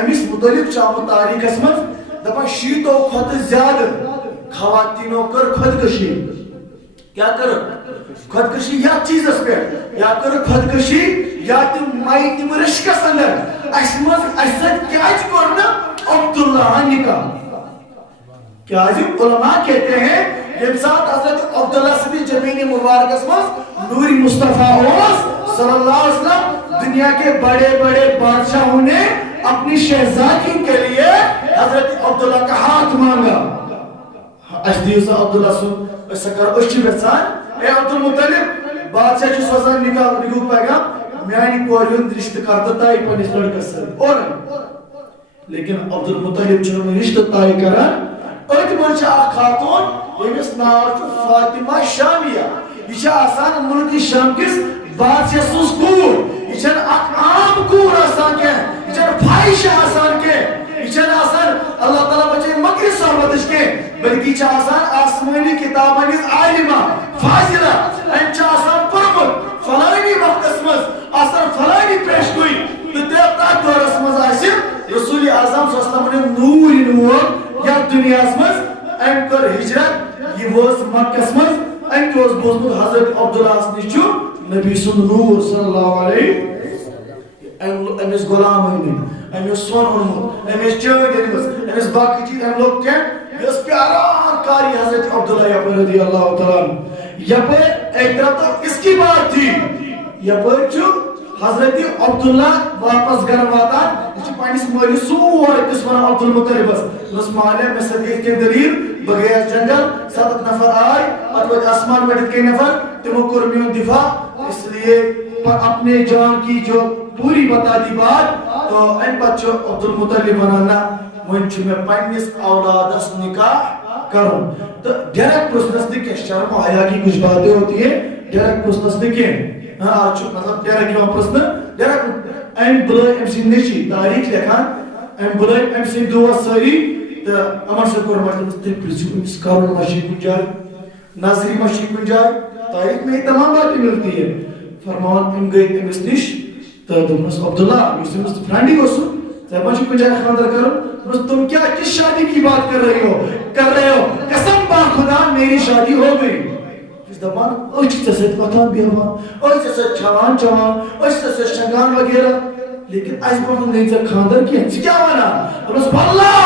امیس مطلب چاہم تاریخ اسمت دپا شیطو خود زیادہ خواتینوں کر خودکشی. کیا کرو خودکشی یا چیز اس پہ یا کرو خودکشی یا تم مائی تم رشکس اندر اسمت اسد کیا کرنا عبداللہ نکاح. کیا جی علماء کہتے ہیں یہ ساتھ حضرت عبداللہ صدی جمین مبارک اسمت نوری مصطفیٰ اوز صلی اللہ علیہ وسلم دنیا کے بڑے بڑے بادشاہوں نے اپنی شہزادی کے لیے حضرت عبداللہ کا ہاتھ مانگا. اشدیوسا عبداللہ سن اسکر اشی بسان اے عبدالمطلب بادشاہ جو سوزان نکاح پیغام میانی کوریون رشتہ کرتا تائی پنیس لڑکا سر اور لیکن عبدالمطلب چنو رشتہ تائی کرن اتمن چھ اخ خاتون یمس ناو چھ فاطمہ شامیہ. یہ چھ آسان ملک شام کس بادشاہ سوز کور. یہ چھ اخ عام کور آسان کے, یہ چھ فائشہ آسان کے, یہ چھ آسان اللہ تعالیٰ بچے مکر صحبتش کے, بلکہ چھ آسان آسمانی کتابان اس عالمہ فاضلہ ان چھ آسان پرمت فلانی وقت اسمز آسان فلانی پیش کوئی تو دیتا دور اسمز آسان رسول اعظم صلی اللہ علیہ وسلم نور یا دنیا اسمز ام کر ہجرت یہ وز مکہ اسمز ام کی وز بوزمت حضرت عبداللہ اسنی چھو نبی سن نور صلی اللہ علیہ امیس غلام ہوئی امیس سون ہنمت امیس چوئے گنمس امیس باقی چیز ام لوگ کہیں اس پیارا کاری حضرت عبداللہ یپر رضی اللہ تعالیٰ. یپر ایک طرف تو اس کی بات تھی یپر جو حضرت عبداللہ واپس گھر واتا یہ پانیس مولی سور قسمنا عبدالمطلب اس محلے میں صدیق کے دلیل بغیر جنگل 7 نفر آئے اتوج آسمان بیٹھت کے نفر تمو کرمیون دفاع. اس لیے اپنے جان کی جو پوری بتا دی بات تو ان پچھو عبدالمطلب بنانا منچ میں پانیس اولاد اس نکاح کروں. تو ڈیرک پرسنس دیکھیں شرم و حیاء کی کچھ باتیں ہوتی ہیں ڈیرک پرسنس دیکھیں آج مطلب ڈیرک یوان پرسن ڈیرک ایم بلائی ام سی نشی تاریخ لکھان ام بلائی ام سی دو ساری تو امر سے کور مجھے مستقل پرسیو اس کارون ماشی کن جائے ناظری ماشی کن جائے تاریخ میں تمام باتیں ملتی ہے. فرمان ام گئی ام اس نش تو دمس عبداللہ اس مست فرانڈی کو سن تو ماشی کن جائے خاندر کرو تم کیا کس شادی کی بات کر رہے ہو قسم با خدا میری شادی ہو گئی. اس دمان اچھ تسد پتان بیوان اچھ تسد چھوان اچھ تسد شنگان وغیرہ لیکن آج پر ہم نے خاندر کیا کیا وانا رس اللہ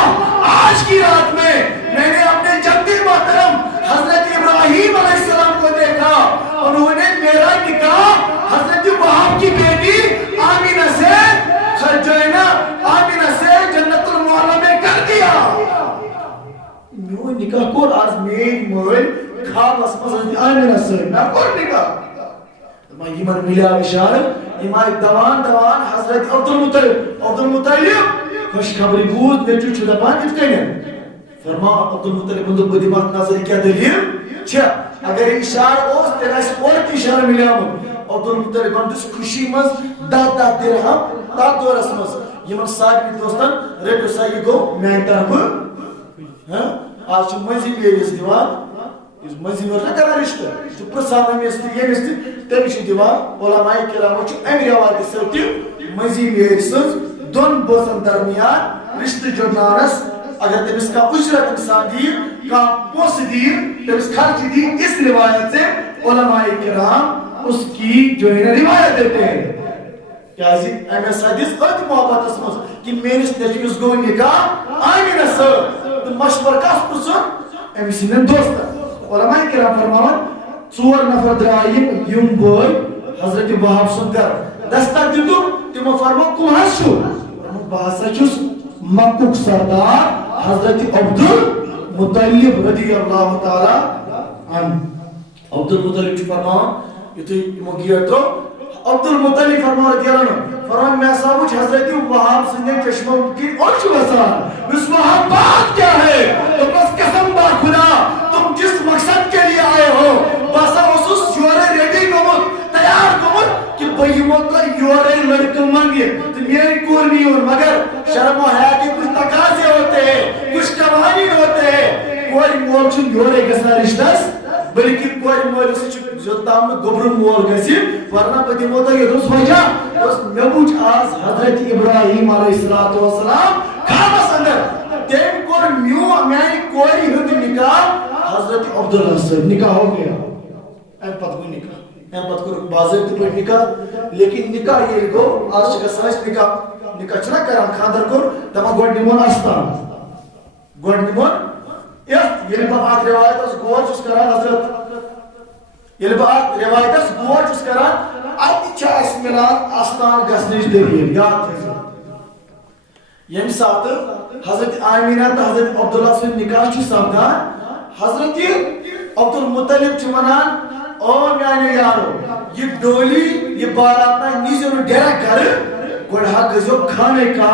آج کی رات میں نے اپنے جدی محترم حضرت ابراہیم علیہ السلام کو دیکھا. انہوں نے میرا نکاح حضرت وہاب کی بیٹی آمینہ سے خرجوینا آمینہ سے جنت المعلا میں کر دیا. میو نکاح کور آج مین مول خواب اسمز حضرت آمینہ سے میں کور نکاح میں یہ من ملیا اشارت امائی دوان حضرت عبدالمطلب خوش خبری بود نیچو چھو دبان اتکنین فرما عبدالمطلب اندر بدی بات نظر کیا دلیل چھا اگر اشار اوز تیرا اس اور کی اشار ملیا ہوں عبدالمطلب اندر خوشی مز دا درہم تا دور اسمز یہ من ساتھ بھی دوستان ریڈو سائی گو میں طرف آج چھو مزی بیریز دیوان اس مزی مرنا کرنا رشتہ جو پرسانا میں استی یہ مستی تبیشی دیوان علماء کرامو چھو امی آواتی سوٹی مزی بیریسز دون بوزن درمیان رشتہ جڑنانس اگر تمس کا اجرت انسان دیر کا پوس دیر تمس خرچ دیر اس روایت سے علماء کرام اس کی جو ہے روایت دیتے ہیں. کیا جی ایم ایس حدیث ات محبت اسمس کہ میرس نجمیس گو نکاح آمینہ سر تو مشور کاس پرسن أمي سنن دوستا علماء کرام فرماوان ژور نفر درائے یم بوے حضرت وہاب سن گھر دستک دتو تمو فرمو کم ہسو بہ ہسا چھس مکک سردار حضرت عبدالمطلب رضی اللہ تعالی عنہ عبدالمطلب چھ فرمان یتھے یمو گیٹ ترو عبدالمطلب فرمان رضی اللہ عنہ فرمان میں ہسا وچھ حضرت وہاب سن چشموں کی اچھ وسان اس محبت کیا ہے تو بس قسم با خدا تم جس مقصد کے لیے آئے ہو باسا اسس یورے ریڈی گمت تیار گمت کہ بھئیمو کا یورے لڑکا منگے تو میری کور نہیں ہو مگر شرم و حیا کے کچھ تقاضے ہوتے ہیں کچھ قوانین ہوتے ہیں کوئی مول چھن یورے گسا رشتہس بلکہ کوئی مول سے جوتام گبرن مول گسی ورنہ پتی موتا یہ دوس وجہ اس نبوچ آز حضرت ابراہیم علیہ السلام کھانا سندر تیم کور میو میں کوئی ہند نکاح حضرت عبداللہ سے نکاح ہو گیا ایم پت کو نکاح ایم پت کو باضابطہ پر نکاح لیکن نکاح یہ گو آج کا سائش نکاح چنا کران خاندر کور دما گوڑ نمون آستان گوڑ نمون یہ بات روایت اس گوڑ چس کران حضرت یہ بات روایت اس گوڑ چس کران آتی چاہ اس ملان آستان گسنیش دلیل یاد ہے یم ساتھ حضرت آمینہ تا حضرت عبداللہ سے نکاح چھ سمدان حضرت عبدالمطلب چھ منان او میانے یارو یہ ڈولی یہ بارات نا نیزے نو ڈیرہ کر گوڑھا گزو کھانے کا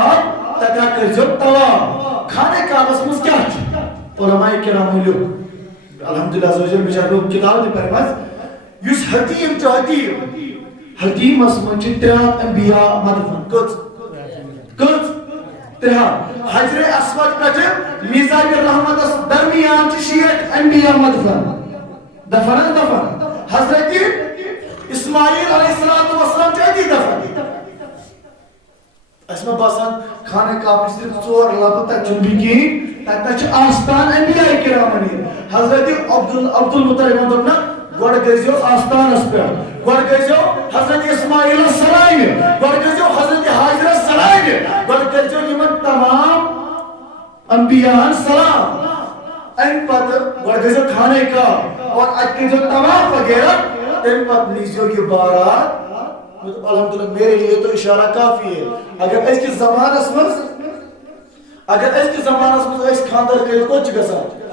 تکا کرزو توا کھانے کا بس مز کیا چھ علماء کرام لوگ الحمدللہ عزوجل بچار کو کتاب دے پر مز یس حتیم چھ حتیم اسمان چھ تیرہ انبیاء مدفن کت ترہا حجر اسود کٹر میزان الرحمت درمیان چھ شیعت انبیاء مدفن دفن حضرت اسماعیل علیہ السلام چاہتی دفن اس میں باسان کھانے کا اپنی صرف چور لگو تک جنبی کی تک چھ آستان انبیاء کرامنی حضرت عبدالمطلب مندرنا گوڑ گئیزیو آستان اس پر گوڑ گئیزیو حضرت اسماعیل السلام گوڑ گئیزیو حضرت حاجر السلام گوڑ گئیزیو یمن تمام انبیاء السلام این پت گوڑ گئیزیو کھانے کا اور اج کے جو تمام وغیرہ تم پت لیزیو یہ بارات الحمدللہ میرے لیے تو اشارہ کافی ہے اگر اس کی زمانہ سمجھ اس خاندر کے کو چکا ساتھ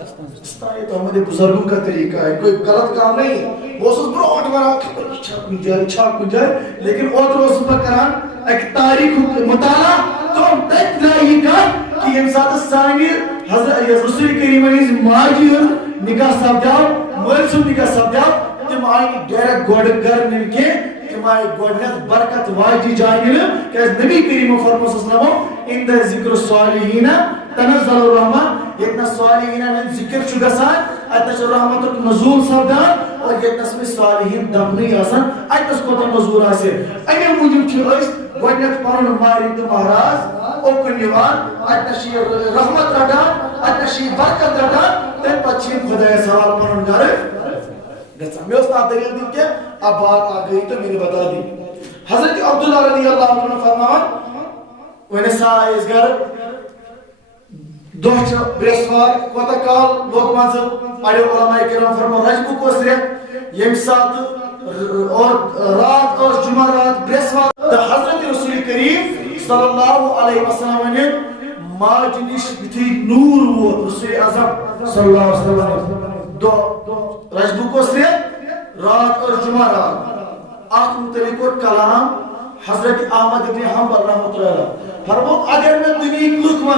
یہ تو ہمارے بزرگوں کا طریقہ ہے کوئی غلط کام نہیں وہ سوز بروٹ ورا چھاپ کن جائے لیکن اور روز پر کران ایک تاریخ مطالعہ تو ہم تک لائی کر کہ یہ ساتھ سانی حضرت رسول کریم علیہ ماجی نکاح صاحب جاؤ مرسل نکاح صاحب جاؤ تم آئی ڈیرک گوڑ گر مل کے تم آئی گوڑنیت برکت واجی جائیل کہ نبی کریم فرمو صلی اللہ علیہ وسلم اندہ ذکر الصالحین تنزل الرحمہ یتنا صالحین میں ذکر چگسان اتنا چھ رحمت نزول سبدان اور یتنا سمی صالحین دبنی آسان اتنا سکوتا نزول آسان امی موجود چھ اس گوڑنیت پرون مارید مہراز اوکن یوان اتنا شی رحمت رڈان اتنا شی برکت رڈان تن پچھین خدای سوال پرون گارف میں اس بات دلیل دی کہ اب بات آ گئی تو میں نے بتا دی حضرت عبداللہ رضی اللہ عنہ فرمان ونسا اس گھر دوچ بریسوار کوتا کال لوگ منزل اڑے علماء کرام فرمان رجبو کو سرے یم ساتھ اور رات اور جمعرات بریسوار حضرت رسول کریم صلی اللہ علیہ وسلم نے ماجنش بتھی نور وہ رسول اعظم صلی اللہ علیہ وسلم دو رجبو کو سرے رات اور جمعرات آخ متعلق اور کلام حضرت احمد ابن حنبل رحمۃ اللہ علیہ فرمو اگر میں دنیا لوگ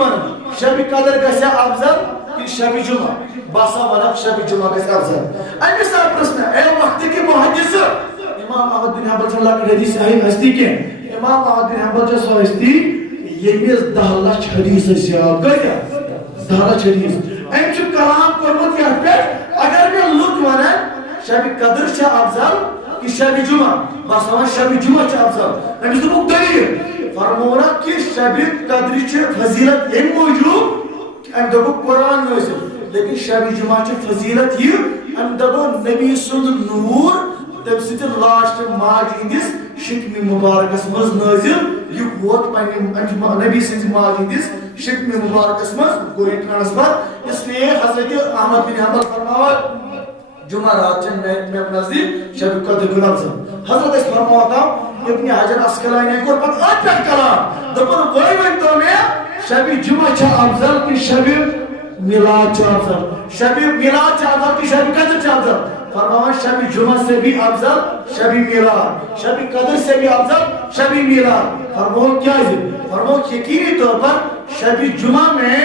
ونن شب قدر گژھِ افضل کہ شب جمعہ باسا ونن شب جمعہ گژھِ افضل امی سا پرسن اے وقت کی محدث امام احمد بن حنبل صلی اللہ علیہ حدیث صحیح ہستی کے امام احمد بن حنبل جو سو ہستی یمیز 10 لچھ حدیث زیاد گیا 10 لچھ حدیث ام چھ کلام کرمت یتھ پہ اگر میں لوگ ونن شب قدر چھ افضل کہ شب جمعہ باسا ون شب جمعہ چھ افضل امی دوک دلیل فرمونا کہ شب قدر چھ فضیلت ام موجود ام دبو قرآن نازل لیکن شب جمعہ چھ فضیلت یہ ام دبو نبی سند نور تم سید لاشت ماج ہندس شکم مبارکس مز نازل یہ ووت پنہ نبی سند ماج ہندس شب میں مبارک اسمز گوئن نسبت اس لیے حضرت احمد بن حنبل فرماوا جمعرات میں نزدیک شب قدر کو افضل حضرت اس فرماتا ابن حجر اسقلانی کو پتہ اٹھ کلام دپن کوئی ون تو میں شب جمعہ چھ افضل کہ شب میلاد چھ افضل شب میلاد چھ افضل کہ شب قدر چھ افضل فرمایا شب جمعہ سے بھی افضل شب میلاد شب قدر سے بھی افضل شب میلاد فرمایا کیا ہے فرمایا یقینی طور پر شب جمعہ میں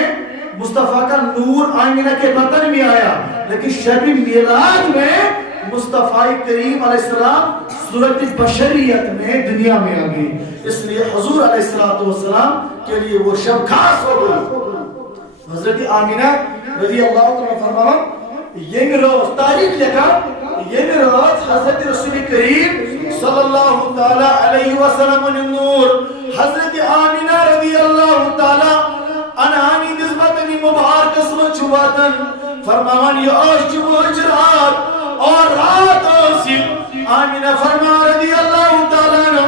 مصطفیٰ کا نور آمینہ کے بطن میں آیا لیکن شب میلاد میں مصطفیٰ کریم علیہ السلام صورت بشریت میں دنیا میں آ گئی اس لیے حضور علیہ السلام کے لیے وہ شب خاص ہو گئی حضرت آمینہ رضی اللہ عنہ فرمایا یہ روز تاریخ لکھا یہ روز حضرت رسول کریم صلی اللہ تعالی علیہ وسلم نور حضرت آمینہ رضی اللہ تعالی انہانی نسبتنی مبارک اسم چواتن فرماوان یہ آج جمعہ رات اور رات آسی آمینہ فرما رضی اللہ تعالی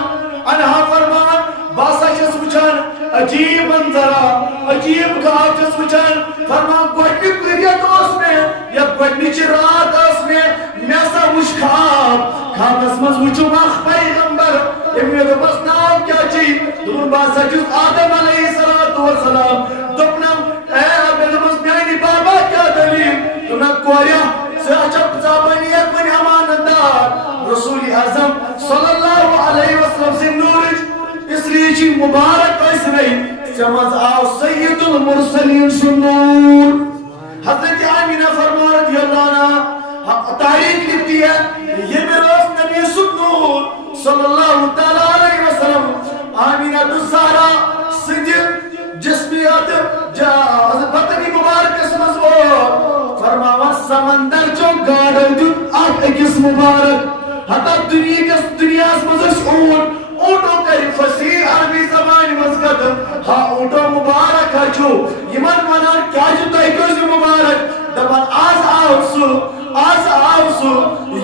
انہا فرمان باسا چس بچان عجیب منظرہ عجیب کہا چس بچان فرمان گوڑنی قریت اس میں یا گوڑنی چی رات اس میں میسا وش خواب اسمز وچو مخ پیغمبر ابن دبس نام کیا چی دون باسا چس آدم علیہ السلام دپنم اے ابن دبس میانی بابا کیا دلیل تمہیں کواریا سے اچھا زبانیت من امانتدار رسول اعظم صلی اللہ علیہ وسلم سے نورج اس لیے چی مبارک اس رہی سمجھ آو سید المرسلین سنور حضرت آمینہ فرما رضی اللہ عنہ تاریخ لکھتی ہے یہ میراث نبی سنور صلی اللہ تعالی علیہ وسلم آمینہ الزہرا سجل جسمیات بطنی مبارک اسمز وہ فرماوا سمندر جو گاڑ دیت آپ اکس مبارک حتی دنیا اسمزش اونٹوں کری فصیح عربی زبان مزگت ہاں اونٹوں مبارک ہے جو ایمان منان کیا جو تائیکوز مبارک دبان آز آوسو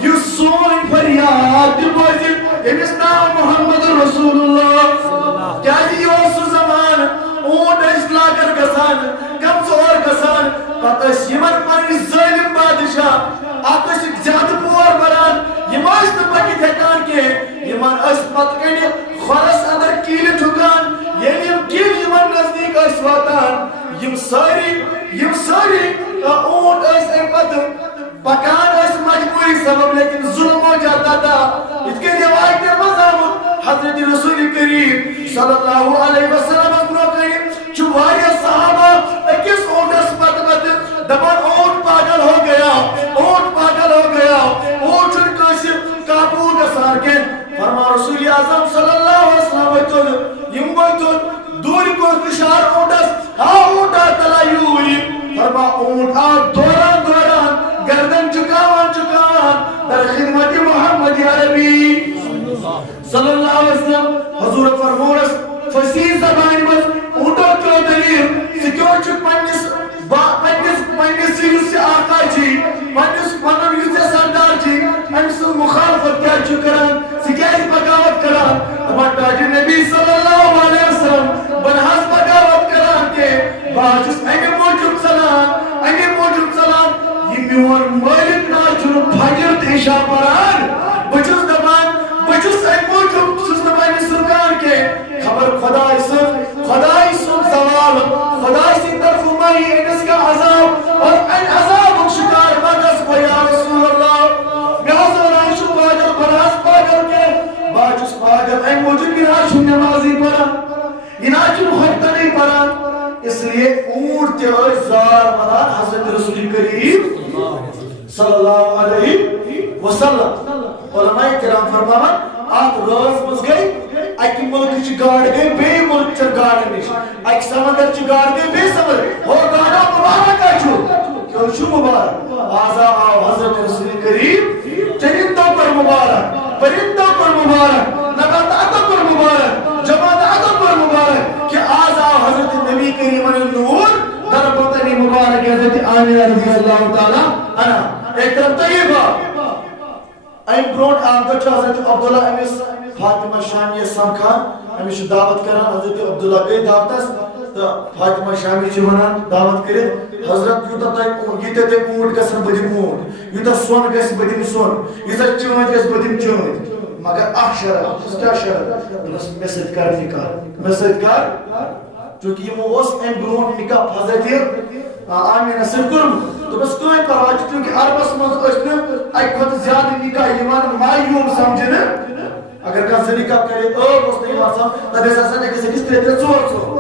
یسون فریاد دبوزی امس نام محمد رسول اللہ کیا جی یوسو زمان اونٹ اسلا کر گسان کمزور گسان پتہ یمن پنی ظالم بادشاہ آکش زیادہ پور بران یماش نہ پکی تھکان کے یمن اس پت کنی خورس اندر کیل ٹھکان یم کیل یمن نزدیک اس واتان یم ساری اونٹ اس پت پکان اس مجبوری سبب لیکن ظلم ہو جاتا تھا اس کے روایت مزامت حضرت رسول کریم صلی اللہ علیہ وسلم چواریا صحابہ اکس اونٹ اس پت دبان اونٹ پاگل ہو گیا اونٹ کسی قابو گسان کے فرما رسول اعظم صلی اللہ علیہ وسلم یم ویتون دوری کو نشار اونٹس اونٹا تلایوی فرما اونٹ دوران گردن چکاوان در خدمت محمد عربی صلی اللہ علیہ وسلم حضور فرمورس فصیح زبان بس اونٹوں کیوں دلیل سکیور چک پنیس سیوس سے آقا جی پنیس سردار جی امس مخالفت کیا چکران سکیز بغاوت کران تاج نبی صلی اللہ علیہ وسلم بنحاس بغاوت کران کے باجس امی موجود سلام یہ میون مالک ناچن فجر تیشا پران بچس دبان بچس امی موجود سزنبانی سرکار کے خبر خدای سن زوال خدای سن طرف مائی انس کا عذاب اور ان عذاب شکار مدس کو یا رسول اللہ میں حضر آئیشو پاگل بناس پاگل کے باجس پاگل اے موجود گناچن نمازی پران گناچن خطنی پران اس لیے اونٹ تیوئی زار مدار حضرت رسول کریم صلی اللہ علیہ وسلم علماء کرام فرماوان آپ روز مز گئی اکی ملک چی گاڑ گئی بے ملک چی گاڑ نش اکی سمندر چی گاڑ گئی بے سمندر اور گاڑا مبارک آچو کیوں چھو مبارک آزا آو حضرت رسول کریم چرندوں پر مبارک پرندوں پر مبارک نباتاتوں پر مبارک جماعتوں پر مبارک کہ آزا آو حضرت نبی کریم نور در بطنی مبارک حضرت آمینہ رضی اللہ تعالی عنہ ایک طرف طیبہ این برونٹ آمدہ چھو حضرت عبداللہ امیس فاطمہ شامیہ سمکھان ہمیشہ دعوت کران حضرت عبداللہ بے دعوت اس تو فاطمہ شامی چھ ونان دعوت کرت حضرت یوتا تہ اونٹ گژھن بہ دم اونٹ یوتا سون گژھِ بہ دم سون یوتا چٲنٛدۍ گژھِ بہ دم چٲنٛدۍ مگر اکھ شرط کیا شرط دوٚپمس مےٚ سۭتۍ کر نکاح مےٚ سۭتۍ کر چونکہ یمو اوس امہِ برونٛٹھ نکاح حضرت آمینہ سۭتۍ کوٚرمُت دوٚپمس کٕہٕنۍ پرواے چھُ چونکہ عربس منٛز ٲسۍ نہٕ اکہِ کھۄتہٕ زیادٕ نکاح یِوان معیوٗم سمجھنہٕ اگر کانٛہہ زٕ نکاح کرِ ٲب اوس نہٕ یِوان سمجھ تتہِ ٲسۍ آسان أکِس أکِس ترٛےٚ ترٛےٚ ژور ژور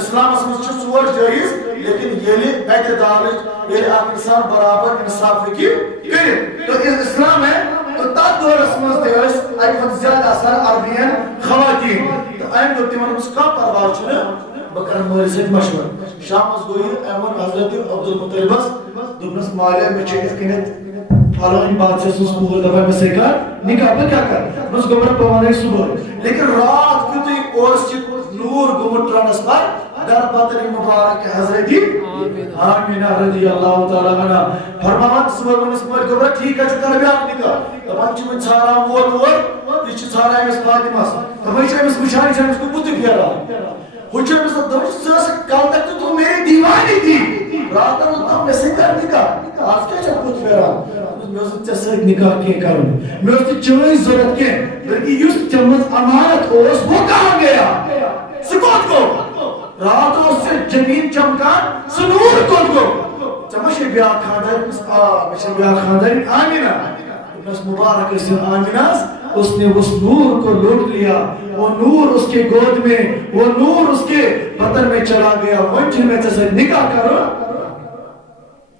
اسلامس منٛز چھُ ژور جٲیز لیکن ییٚلہِ بَٹہِ دارٕچ ییٚلہِ اکھ انسان برابر انصاف ہیٚکہِ کٔرِتھ تو اسلام ہے تو تتھ دورس منٛز تہِ ٲسۍ اکہِ کھۄتہٕ زیادٕ آسان عربین خواتیٖن تہٕ أمۍ دوٚپ تِمن دوٚپُس کانٛہہ پرواے چھُنہٕ بہٕ کرٕ مٲلِس سۭتۍ مشورٕ شامس گوٚو یہِ أمۍ ووٚن حضرت عبدالمطلبس دوٚپنس مالیا مےٚ چھِ یِتھ کٔنٮ۪تھ فلٲنۍ بادشاہ سٕنٛز کوٗر دپان مےٚ سۭتۍ کر نکاح بہٕ کیٛاہ کرٕ دوٚپنس گوٚبرا بہٕ وَنَے صبحٲے لیکن رات کیُتھُے اورس چھِ نوٗر گوٚمُت ٹرانسفر در پتہٕ مبارک حضرت آمینہ رضی اللہ تعالیٰ عنہ فرماوان صبح ووٚنُس مٲلۍ گوٚبرا ٹھیٖک چھُ کر بیٛاکھ نکاح دپان چھِ وۄنۍ ژھانڈان وول وول یہِ چھِ ژھانڈان أمِس فاطمہس دپان چھِ أمِس وٕچھان یہِ چھِ أمِس کُن بُتھِ پھیران ہُہ چھُ أمِس دپان ژٕ ٲسکھ کل تک تو تُم میری دیوانی تھی راتن اوٚتام مےٚ سۭتۍ کر نکاح آز کیٛاہ چھکھ بُتھ پھیران مےٚ اوس نہٕ ژےٚ سۭتۍ نکاح کینٛہہ کرُن مےٚ اوس نہٕ چٲنۍ ضروٗرت کینٛہہ بلکہ یُس ژےٚ منٛز امانت اوس وہ کہاں گیا سُہ کوٚت گوٚو رات اوس ژےٚ زمیٖن چمکان سُہ نوٗر کوٚت گوٚو ژےٚ ما چھے بیٛاکھ خاندار مےٚ چھے بیٛاکھ خاندارِنۍ آمینہ دوٚپنس مبارک ٲسِن آمینہس اس نے اس نور کو لوٹ لیا وہ نور اس کے گود میں وہ نور اس کے بدن میں چلا گیا وۄنۍ چھُنہٕ مےٚ ژےٚ سۭتۍ نکاح کرُن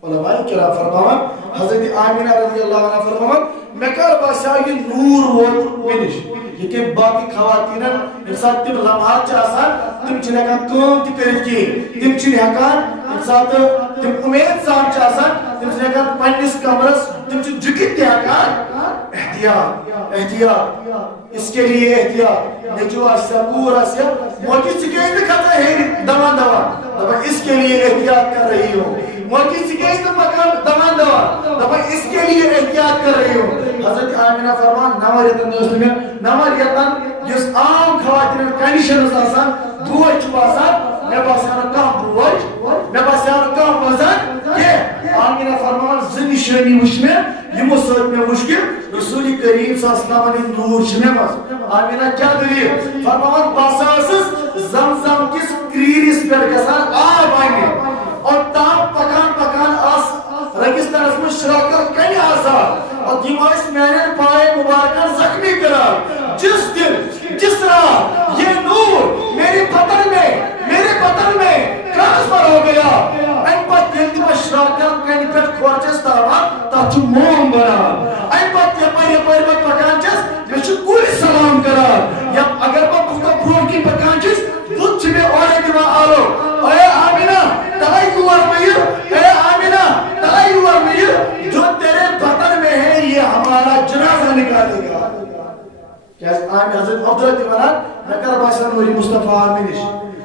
علماء کرام فرماوان حضرت آمینہ رضی اللہ عنہ فرماوان مےٚ کر باسیو یہِ نوٗر ووت مےٚ نِش یہ کہ باقی خواتینن ییٚمہِ ساتہٕ تِم لمحات چھِ آسان تِم چھِنہٕ ہٮ۪کان کٲم تہِ کٔرِتھ کِہیٖنۍ تِم چھِنہٕ ہٮ۪کان ییٚمہِ ساتہٕ تِم اُمید سان چھِ آسان تِم چھِنہٕ ہٮ۪کان پننِس کمرس تِم چھِ جُکِتھ تہِ ہٮ۪کان احتیاط احتیاط اس کے لیے احتیاط نیٚچوٗ آسیا کوٗر آسیا موقع ژٕ کیٛازِ نہٕ کھژان ہیٚرِ دوا دپان اس کے لیے احتیاط کر رہی ہو موقع ژٕ کیٛازِ نہٕ پکان دپان اس کے لیے احتیاط کر رہی ہو حضرت آمینہ فرمان 9 رٮ۪تن ٲس نہٕ مےٚ 9 رٮ۪تن یُس عام خواتیٖنن کنڈِشن ٲس آسان بوج چھُ باسان مےٚ باسیو نہٕ کانٛہہ بوج مےٚ باسیو نہٕ کانٛہہ وزن کینٛہہ آمینہ فرمان 2 نِشٲنی وٕچھ مےٚ یِمو سۭتۍ مےٚ وٕچھ کہِ رسول کریم صلی اللہ علیہ وسلم ہُنٛد نوٗر چھُ مےٚ منٛز آمینہ کیٛاہ دٔلیٖل فرماوان بہٕ ہسا ٲسٕس زمزم کِس کرٛیٖرِس پٮ۪ٹھ گژھان آب اَننہِ اور تام پکان پکان آس ریگستانس منٛز شراکت کنہِ آسان اور یِم ٲسۍ میانٮ۪ن پایَن مُبارکن زخمی کران جس دن جس رات یہ نور میرے بدن میں ٹرانسفر ہو گیا امہِ پتہٕ ییٚلہِ تہِ بہٕ شراکت کنہِ پٮ۪ٹھ کھۄر چھَس تھاوان تتھ چھُ موم بنان امہِ پتہٕ یپٲرۍ بہٕ پکان چھَس مےٚ چھُ کُلۍ سلام کران یا اگر بہٕ برونٛہہ کُن پکان چھُس بُتھ چھُ مےٚ اورے دِوان آلو اے آمینہ تلائی یور میں اے آمینہ تلائی یور میں جو تیرے بدن میں ہے یہ ہمارا جنازہ نکالے گا کیا حضرت عبداللہ ونان مےٚ کر باسیو نوٗرِ مصطفیٰ مےٚ نِش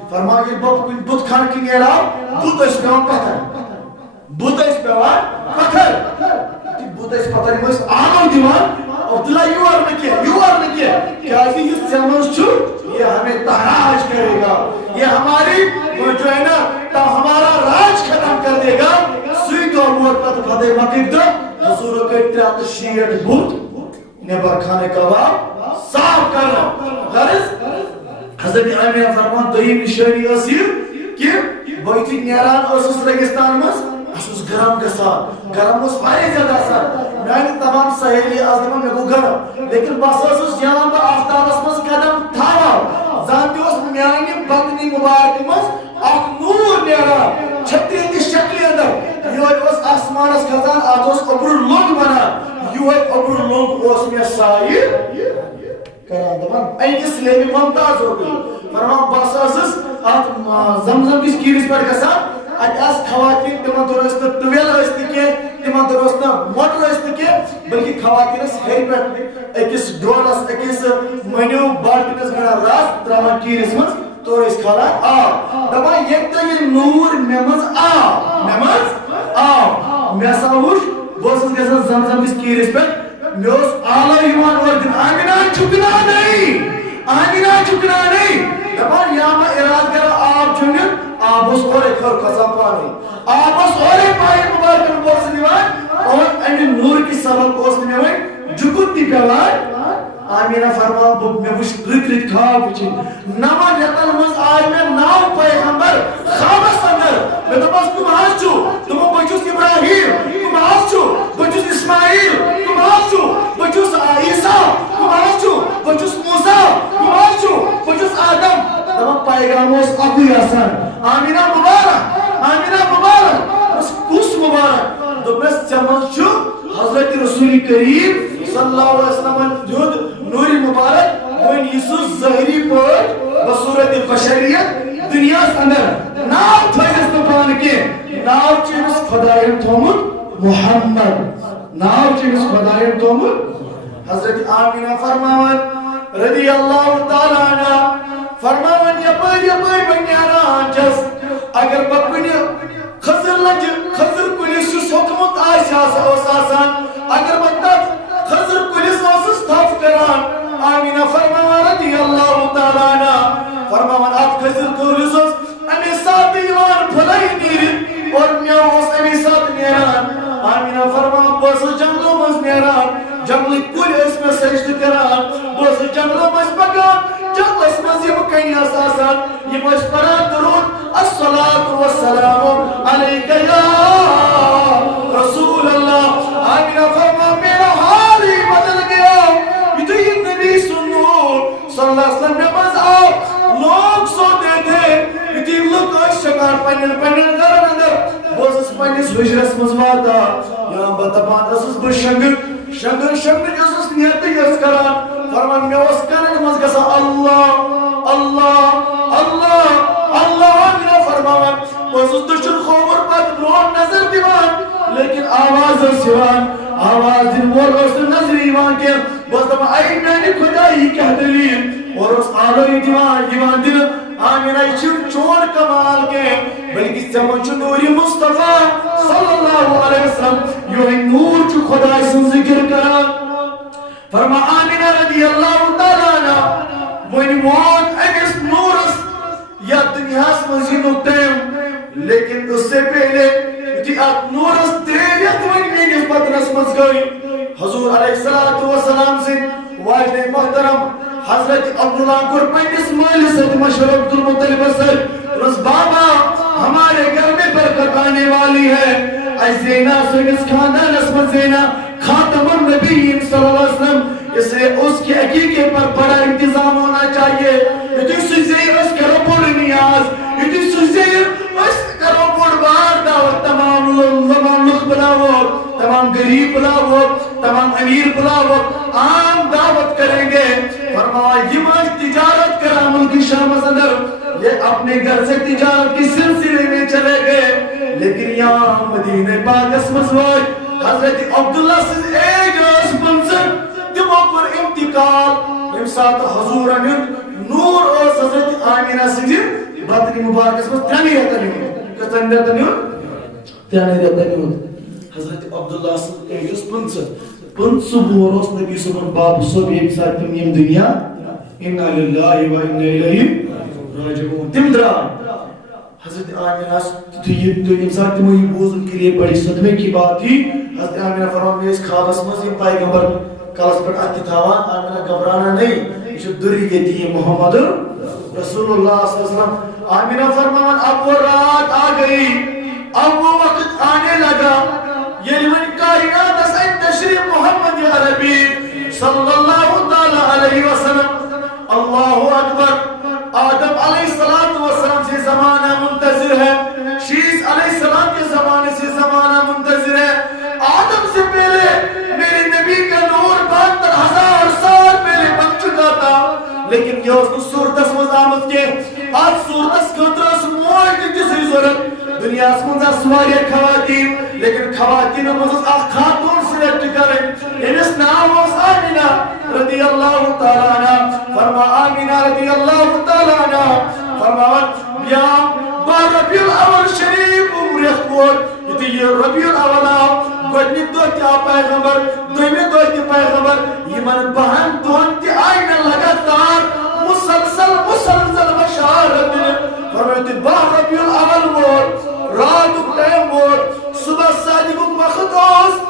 فرمان ییٚلہِ بہٕ کُنہِ بُتھ خانہٕ کِنۍ نیران بُتھ ٲسۍ پیٚوان پتھر بُتھ ٲسۍ پتھر یِم ٲسۍ آلو دِوان عبداللہ یور نہٕ کینٛہہ کیازِ یُس ژےٚ منٛز چھُ یہ ہمیں تحراج کرے گا یہ ہماری جو ہے نا ہمارا راج ختم کر دے گا سوئی دو موت پت فتح مکر دو حضور کے 63 بت نبر خانے کباب صاف کرنا غرض حضرت آمینہ فرمان دویم نشانی اسیر کہ بایتی نیران اسس ریگستان مز اسس گرم گسان گرم اس باری زیادہ آسان میانی تمام سہیلی آزدمان میں گو گرم لیکن بس اسس جان با آفتاب اسمس قدم تھاوا زانتی اس میانی بدنی مبارک مز اخ نور نیران چھتری کی شکلی اندر یہ اس آسمان اس کھزان آتوس ابر لونگ بنا یہ ابر لونگ اس میں سائی کران دپان این اسلامی ممتاز ہو گئی فرمان بس اسس زمزم کس کیرس پر گسان ات اس خواتین تمن دور است ٹویل است کہ تمن دور است موٹر است کہ بلکہ خواتین اس ہیر پٹ اکس ڈولس اکس منیو بالٹنس گنا راس ترا کیرس مز تو اس کھالا دپا یک تو یہ نور نماز میں ساوش بوس گژھان زمزم کس کیرس پٹ میوس آلو یوان اور دن آمینہ چکنا نہیں دپا یا میں اراد کر آپ چھُنہٕ آبس اورے کھر کھسان پانے آبس اورے پایہِ مبارکن بوسہٕ دِوان اور اَمہِ نوٗر کہِ سبب اوس نہٕ مےٚ وۄنۍ جُکُن تہِ پیٚوان آمیٖنہ فرماو مےٚ وٕچھ رٕتۍ رٕتۍ خواب وٕچھِنۍ 9 رٮ۪تن منٛز آے مےٚ 9 پیغمبر خوابس اندر مےٚ دوٚپمس کٕم حظ چھُ دوٚپُن بہٕ چھُس ابراہیٖم کٕم حظ چھُ بہٕ چھُس اسماعیل کٕم حظ چھُ بہٕ چھُس عیٖسیٰ کٕم حظ چھُ بہٕ چھُس موسیٰ کٕم حظ چھُ بہٕ چھُس آدم دپان پیغام اوس اکُے آسان آمیٖنہ مُبارک بس کُس مُبارک دوٚپنس ژےٚ منٛز چھُ حضرت رسول کریم صلی اللہ علیہ وسلم دیُت نوٗرِ مُبارک وۄنۍ یی سُہ ظٲہری پٲٹھۍ بصوٗرت بشریت دُنیاہس اندر ناو تھٲیِس نہٕ پانہٕ کینٛہہ ناو چھُ أمِس خۄدایَن تھوٚومُت محمد ناو چھُ أمِس خۄدایَن تھوٚومُت حضرت آمینہ فرماوان رضی اللہ تعالیٰ عنہ فرماوان یپٲرۍ بہٕ نیران چھَس اگر بہٕ کُنہِ خٔزٕر لنجہِ خٔزٕر کُلِس یُس ہوٚکھمُت اوس آسان اگر بہٕ تتھ خٔزٕر کُلِس اوسُس تھپھ کران آمینہ فرماوان رضی اللہ تعالیٰ عنہ فرماوان اتھ خٔزٕر کُلِس اوس اَمے ساتہٕ یِوان پھٕلے نیٖرِتھ اور مےٚ اوس اَمے ساتہٕ نیران آمینہ فرماوان بہٕ ٲسٕس جنگلو منٛز نیران جنگلٕکۍ کُلۍ ٲسۍ مےٚ سجدٕ کران بہٕ ٲسٕس جنگلو منٛز پکان جنگلس منٛز یِم کنہِ آسہٕ آسان یِم ٲسۍ پران درود الصلاۃ والسلام علیکہ یا رسول اللہ آمینہ فرماوان میرا حال ہی بدل گیا یُتھُے یہِ نبی سُنٛد نوٗر صلی اللہ علیہ وسلم مےٚ منٛز آو لوگ سوتے تھے یُتھُے لُکھ ٲسۍ شکان پننٮ۪ن گرن اندر بہٕ اوسُس پننِس حُجرس منٛز واتان یا بہٕ دپان ٲسٕس بہٕ شۄنٛگنٕچ ٲسٕس نیتٕے ٲس کران فرمان مےٚ اوس کَنن منٛز گژھان اللہ آمینہ فرماوان بہٕ اوسُس دٔچھُن کھووُر پتہٕ برٛونٛٹھ نظر دِوان لیکن آواز ٲس یِوان آواز دِنہٕ وول اوس نہٕ نظرِ یِوان کینٛہہ بہٕ اوسُس دپان اے میانہِ خۄدا یہِ کیٛاہ دٔلیٖل اور اوس آلٲیی یِوان دِنہٕ آمینہ یہِ چھُنہٕ چون کمال کینٛہہ بلکہِ ژےٚ منٛز چھُ نوٗرِ مصطفیٰ صلی اللہ علیہ وسلم یِہوٚے نوٗر چھُ خۄداے سُنٛد ذِکر کران فرما آمینہ رضی اللہ تعالیٰ عنہ وۄنۍ ووت أمِس نوٗرس یتھ دُنیاہس منٛز یِنُک ٹایم لیکن اس سے پہلے یُتھُے اتھ نوٗرس ترٛیٚیہِ رٮ۪تھ وۄنۍ میٲنِس بدنس منٛز گٔے حضور علیہ الصلوۃ والسلام سٕنٛدۍ واجدے محترم حضرت عبداللہ کوٚر پننِس مٲلِس سۭتۍ مشورٕ عبدالمطلبس سۭتۍ دوٚپنس بابا ہمارے گھر میں برکت آنے والی ہے اَسہِ زینہ سٲنِس خاندانس منٛز زینہ خاتم النبیین صلی اللہ علیہ وسلم اس لیے اس کے عقیقے پر بڑا انتظام ہونا چاہیے یُتھُے سُہ زیہِ أسۍ کرو بوٚڑ نیاز یُتھُے سُہ زیہِ أسۍ کرو بوٚڑ بار دعوت تمام لُکھ بلاوو تمام غریب بلاوو تمام امیر بلاوو عام دعوت کریں گے فرمایا یہ آج تجارت کرا ملک شام اندر یہ اپنے گھر سے تجارت کی سلسلے میں چلے گئے لیکن یہاں مدینہ پاک اسمزواج حضرت عبداللہ سے ایک اس منصر تمو پر انتقال یم ساتھ حضورن نور اور حضرت آمینہ سنجھ بدنی مبارک اس میں تیانی رہتا نہیں کتن رہتا نہیں حضرت عبداللہ سے ایک اس منصر پنسو بوروس نبی سبن باب صبح یم ساتھ تم یم دنیا انا للہ و انا الیہ راجعون تم دران حضرت آمینہ تو یم ساتھ تم یہ بوزن کے لیے بڑی صدمے کی بات تھی حضرت آمینہ فرمان میں اس خالص مزیم پیغمبر کالس پر آتی تھاوان آمینہ گھبرانا نہیں یہ دری گیتی ہے محمد رسول اللہ صلی اللہ علیہ وسلم آمینہ فرمان اب وہ رات آ گئی اب وہ وقت آنے لگا یہ من کائنات اسائن تشریف محمد عربی صلی اللہ علیہ وسلم اللہ اکبر آدم علیہ السلام سے زمانہ منتظر ہے شیس علیہ السلام کے زمانے سے زمانہ منتظر ہے آدم سے پہلے میرے نبی کا نور 72,000 سال پہلے بن چکا تھا لیکن یہ اس کو صورتس مزامت کے آج صورتس خطرس موج جسی ضرورت دنیا اسمنزا سواری خواتین لیکن خواتین مزز خاتون سلیکٹ کریں انس نام اس آمینہ رضی اللہ تعالیٰ عنہ فرما آمینہ رضی اللہ تعالیٰ عنہ فرما یا بار ربیع الاول شریف عمریت بود یہ ربیع الاول آو گوڑنی دوتی آ پیغمبر دومی دوتی پیغمبر یہ من بہن دوتی آئین لگاتار مسلسل بشارت فرمایت 12 ربیع الاول ووت راتُک ٹائم ووت صبح صادقُک وقت اوس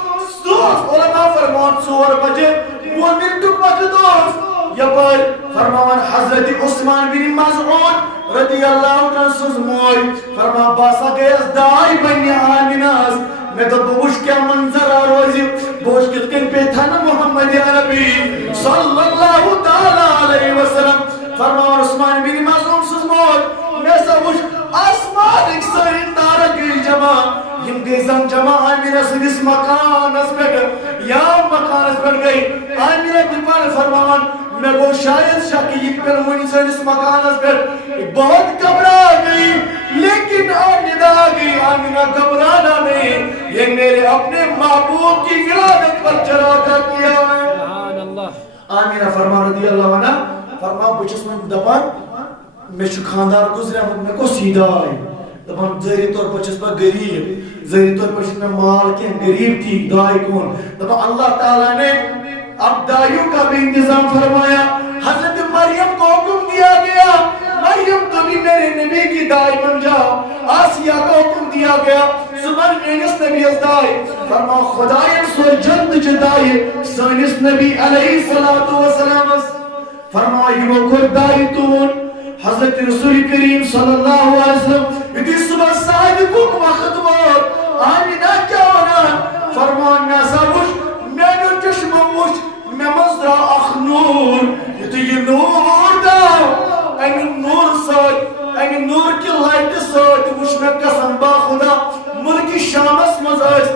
علماء فرمان 4 بجے 2 منٹُک وقت اوس یپٲرۍ فرماوان حضرت عثمان بن مظعون رضی اللہ عنہ سٕنٛز موج فرمان بہٕ ہسا گٔیَس داے پننہِ آمِنہ ہس میں تو بوش کیا منظر روزی بوش کتکن پہ تھا نا محمد عربی صلی اللہ تعالی علیہ وسلم فرمان عثمان بن مظعون سز موت میں سا بوش آسمان ایک ساری تارک جمع یم گیزن جمع آمینہ سدس مکان اس بیٹھ یا مکان اس بیٹھ گئی آمینہ دیپان فرمان میں وہ شاید شاکی یہ پر منی سدس مکان اس بیٹھ بہت گھبرا گئی لیکن آمینہ گئی آمینہ گھبرانا نہیں یہ میرے اپنے محبوب کی ولادت پر چراغا کیا ہے آمینہ فرما رضی اللہ عنہ فرما بچس من دپان میں چھ خاندار گزرے میں کو سیدھا آئی دپان ظاہری طور پر چھس میں غریب ظاہری طور پر چھس میں مال کے غریب تھی دائی کون دپان اللہ تعالیٰ نے اب دائیوں کا بھی انتظام فرمایا حضرت مریم کو حکم دیا گیا مریم تو بھی میرے نبی کی دائی بن جاؤ آسیہ کو حکم دیا گیا صبح نینس نبی اس دائی فرما خدایم سو جلد جدائی سانس نبی علیہ السلام فرما یہ کو دائی تون حضرت رسول کریم صلی اللہ علیہ وسلم اتنی صبح صادق کو وقت وقت آمینہ کیا ہونا فرمان میں سابوش میں نے چشم وش میں مزرع اخ نور یہ نور دا این نور ساتھ این نور کی لائٹ ساتھ وش میں قسم با خدا ملکی شامس مزاج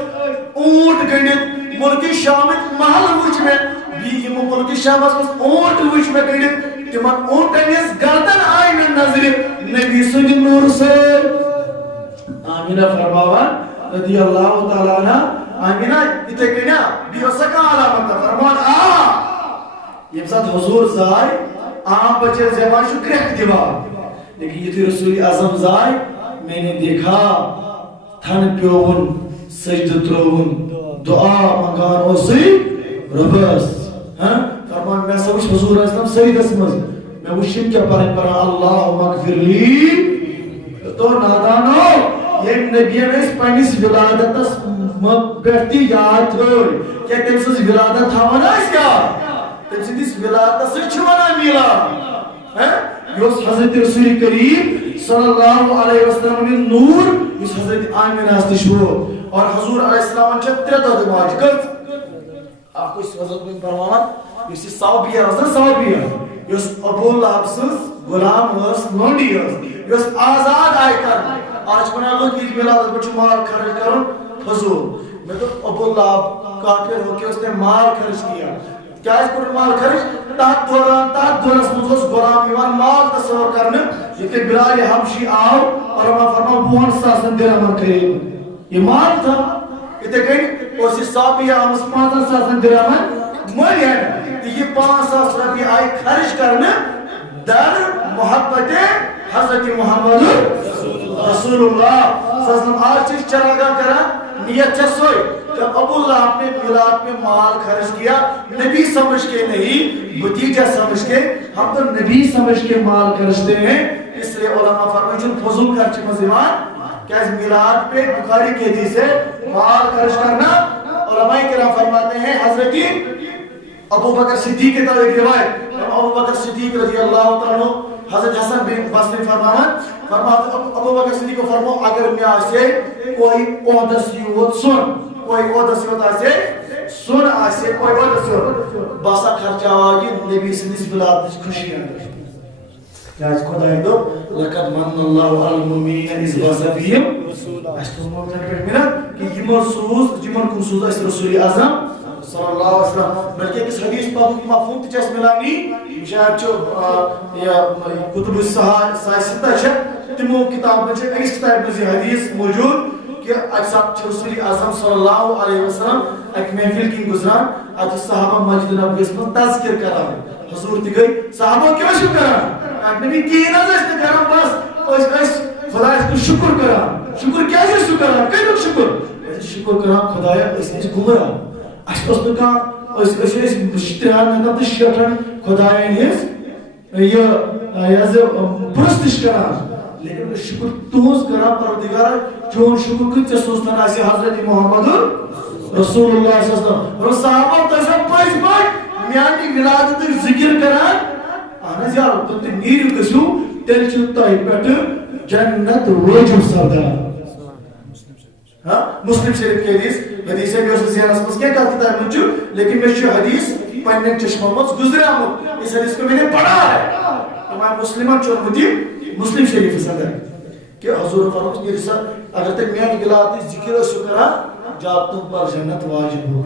اونٹ گنڈت ملکی شامت محل وش میں بھی ملکی شامس مز اونٹ وش میں گنڈت تمن اونٹنیس گردن آئی میں نظر نبی سنگ نور سے آمینہ فرماوان رضی اللہ تعالیٰ عنہ آمینہ اتے کہنا بیو سکا علامت فرمان یہ ساتھ حضور زائے عام بچے زیبان شو گریک دیوا لیکن یہ تھی رسول اعظم زائے میں نے دیکھا تھن پیون سجد ترون دعا مکان اوسی ربس فرمان میں سوچ حضور اسلام سید اسمز میں وشن کیا پرن پر اللہم اغفر لی تو نادانو یہ نبی نے اس پانیس ولادت بیٹھتی یاد ہوئی کیا تم سز ولادت تھاوانا اس کا تم سز اس ولادت سے چھوانا میلا یہ حضرت رسول کریم صلی اللہ علیہ وسلم نے نور اس حضرت آمینہ استشو اور حضور علیہ السلام چھترہ دو دماغ کرت آپ کو اس وضعت میں پرمان یہ صحابیہ حضرت صحابیہ یہ ابو لہب سز غلام ہس لونڈی ہس یہ آزاد آئے کر آج بنا لوگ اس ولادت پر مال خرچ کرن حضور میں تو ابو لہب کافر ہو کے اس نے مال خرچ کیا کیا اس پر مال خرچ تحت دوران سمجھوس غلام ایمان مال تصور کرنے یہ کہ بلال حبشی آؤ اور ہمیں فرما بوہن ساسن درہم قریب یہ مال تھا یہ کہیں اور سی صحابیہ ہمس 5 ساسن درہم مل ہے یہ 5,000 روپیہ آئی خرچ کرنے در محبت حضرت محمد رسول اللہ صلی اللہ علیہ وسلم آج چیز چراغا کرا نیت چسوئی جب ابو اللہ اپنے ملاد میں مال خرچ کیا نبی سمجھ کے نہیں بتیجہ سمجھ کے ہم تو نبی سمجھ کے مال خرچتے ہیں اس لئے علماء فرمائے جن فضول خرچ مزیمان کہ اس ملاد پہ بخاری کے حدیث سے مال خرچ کرنا علماء کرام فرماتے ہیں حضرت ابو بکر صدیق کے طرح ایک روایت ابو بکر صدیق رضی اللہ تعالیٰ حضرت حسن بن بصری فرماتے ابو بکر صدیق کو فرماؤ اگر میں آسے کوئی عہدہ سیوت سن کوئی عہدہ سیوت آسے سن آسے کوئی عہدہ سیوت باسا خرچہ آگی نبی صدیق بلاد خوشی اندر جاج خدا ہے تو لقد من اللہ علی المؤمنین اذ بعث فیہم اشتر مومن پر میرا کہ یہ مرسوس جمن خصوصا اس رسول اعظم صلی اللہ علیہ وسلم بلکہ اس حدیث پاک کی مفہوم تجھے ملانی شاید جو کتب السائستہ ہے تمو کتاب میں چھے اس کتاب میں حدیث موجود کہ اکثر رسول اعظم صلی اللہ علیہ وسلم ایک محفل کی گزران آج صحابہ مسجد نبوی اس پر تذکر کرا حضور تی گئی صحابہ کیوں شکر کرا نبی کی نظر کرا بس اس خدا اس کو شکر کرا شکر کیا ہے شکر کرا کئی لوگ شکر شکر کرا خدایا اس گمرا اس کا اس شتران میں تو شیطان خداین ہز یہ پرستش کرا لیکن شکر تہذ کران پروردگار چون شکر کت سوزتن آسی حضرت محمد رسول اللہ صلی اللہ علیہ وسلم اور صحابہ تیسا پائز پاک میانی ولادت ذکر کران آنا زیارو تو تی نیری کسو تیل چھتا ہی پیٹ جنت وجو سردار مسلم شریف کے حدیث ہے میں اس ذہن اسمس کیا کہتا ہے مجھو لیکن میں شو حدیث پنن چشمہ مت گزرے آمد اس حدیث کو میں نے پڑھا ہے امام مسلمان چون مدی مسلم شریف صدر کہ حضور فرمود میرے ساتھ اگر تک میان گلاتی ذکر شکرہ جاب تم پر جنت واجب ہو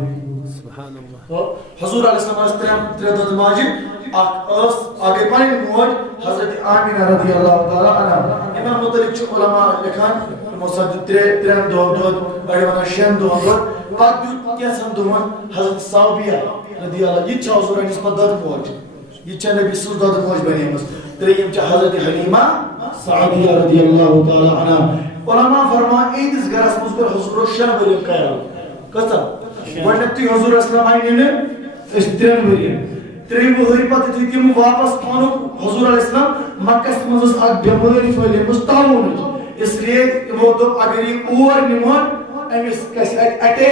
سبحان اللہ حضور علیہ السلام ترے دو ماجد آگے پانی موج حضرت آمینہ رضی اللہ تعالی عنہ امام مطلق چو علماء لکھان مصد ترین دو بڑے وانا شین دو پاک دیو کیسن دوان حضرت صحابیہ رضی اللہ یہ چھا حضور علیہ السلام دو موج یہ چھا نبی صلی اللہ علیہ موج بنی مس تریم چھا حضرت حلیمہ صحابیہ رضی اللہ تعالی عنہ علماء فرمان ایدس گرس مذکر حضور شن وریم قیال کتا گوڑنتی حضور اسلام آئینی نے اس ترین وریم ترین وہری پاتی تھی کہ واپس پانو حضور علیہ السلام مکہ سے مزس آگ بیماری فیلی مستعمون اس لیے وہ دو اگر یہ اور نمان امیس کسی اٹے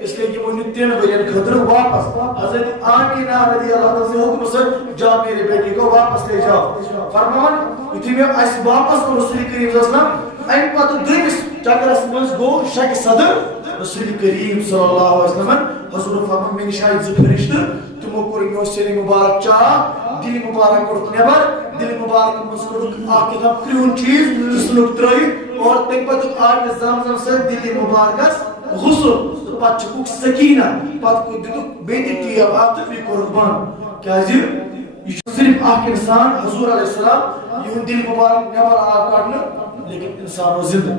اس لیے کہ وہ ترین ورین خطر واپس حضرت آمینہ رضی اللہ تعالیٰ سے حکم سے جا میرے بیٹی کو واپس لے جاؤ فرمان اتنی میں اس واپس کو رسول کریم صلی اللہ علیہ وسلم این پاتو دویس چاکر اسمانس گو شک صدر رسول کریم صلی اللہ علیہ وسلم حضور فرمان میں شاید زفرشت تمو کرنگو سری مبارک چاہ دل مبارک کرت نیبر دل مبارک مذکر آکتا کریون چیز جسنک ترائی اور تک پتک آج زمزم سے دل مبارکس غسل پت چکوک سکینہ پت کو دیتک بیتی ٹیب آتر بھی قربان کیا جی یہ صرف آخ انسان حضور علیہ السلام یہ دل مبارک نیبر آگ کارنا لیکن انسان و زندہ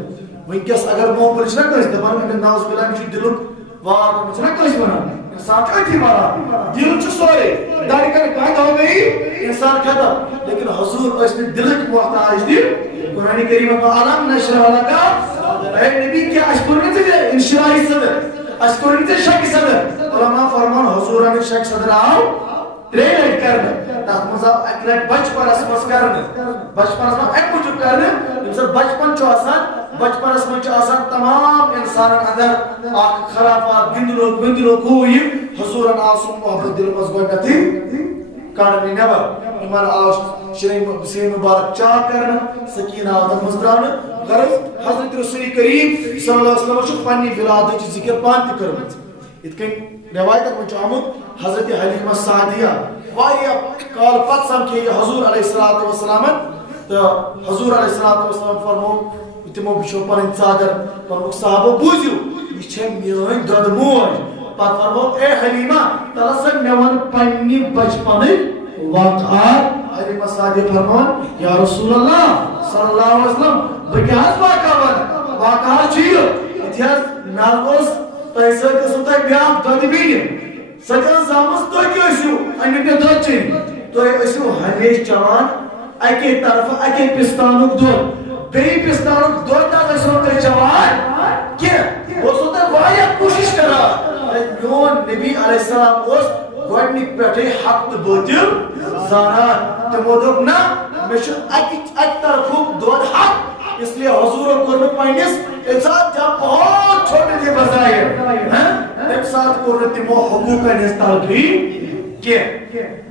ونکس اگر مو پر چھنا کس دبان میں ناز بلا میں دلک وار میں چھنا کس بنا انسان کا تھی مارا دل چھ سورے داڑھی کا قید ہو گئی انسان ختم لیکن حضور اس نے دلک محتاج دی قرآن کریم میں علم نشرح لك اے نبی کیا اشکر میں تھے انشراحی صدر اشکر میں تھے شک صدر علماء فرمان حضور نے شک صدر آؤ تریلٹ کرنا تاکہ مذہب اکلٹ بچپن اسمس کرنا بچپن اسمس ایک مجھب کرنا انسان بچپن چو آسان بچپن اسمس چو آسان تمام انسان اندر آکھ خرافات گندلو کوئی حضور آسم محبت دل مزگوئی نتی کارنی نبر ایمان آش شرین مبارک چاہ کرنا سکینہ آدم مزدرانا غرض حضرت رسول کریم صلی اللہ علیہ وسلم چو پانی ولادت چی ذکر پانتی کرنا اتکن روایت منچ آمد حضرت حلیمہ سعدیہ واریا کال پت سمکھے حضور علیہ السلام تو حضور علیہ السلام فرمو تمو بچو پنن ژادر فرمو صحابہ بوزیو یہ چھے میٲنۍ دۄد موج پتہٕ فرمو اے حلیمہ تلسا مےٚ ون پننہِ بچپنٕکۍ واقعات حلیمہ سعدیہ فرمان یا رسول اللہ صلی اللہ علیہ وسلم بہٕ کیٛاہ حظ واقعہ ون واقعات چھُ یہِ یِتھُے حظ مےٚ اوس تۄہہِ سۭتۍ ٲسوٕ تۄہہِ بیٛاکھ دۄدٕ بیٚنہِ سۄ تہِ ٲس زامٕژ تُہۍ تہِ ٲسِو امیُک مےٚ دۄد چیٚنۍ تُہۍ ٲسِو ہمیشہِ چٮ۪وان اکے طرفہٕ اکے پِستانُک دۄد بیٚیہِ پِستانُک دۄد نہ ٲسِو تُہۍ چٮ۪وان کینٛہہ بہٕ اوسُس تۄہہِ واریاہ کوٗشِش کران میون نبی علیہ السلام اوس گۄڈنِکۍ پٮ۪ٹھٕے حق تہٕ باطل زانان تِمو دوٚپ نہ مےٚ چھُ اکہِ طرفُک دۄد حق اس لیے حضور کو پنس انسان جب بہت چھوٹے تھے بظاہر ایک ساتھ کو تمو حقوق تلقی کیا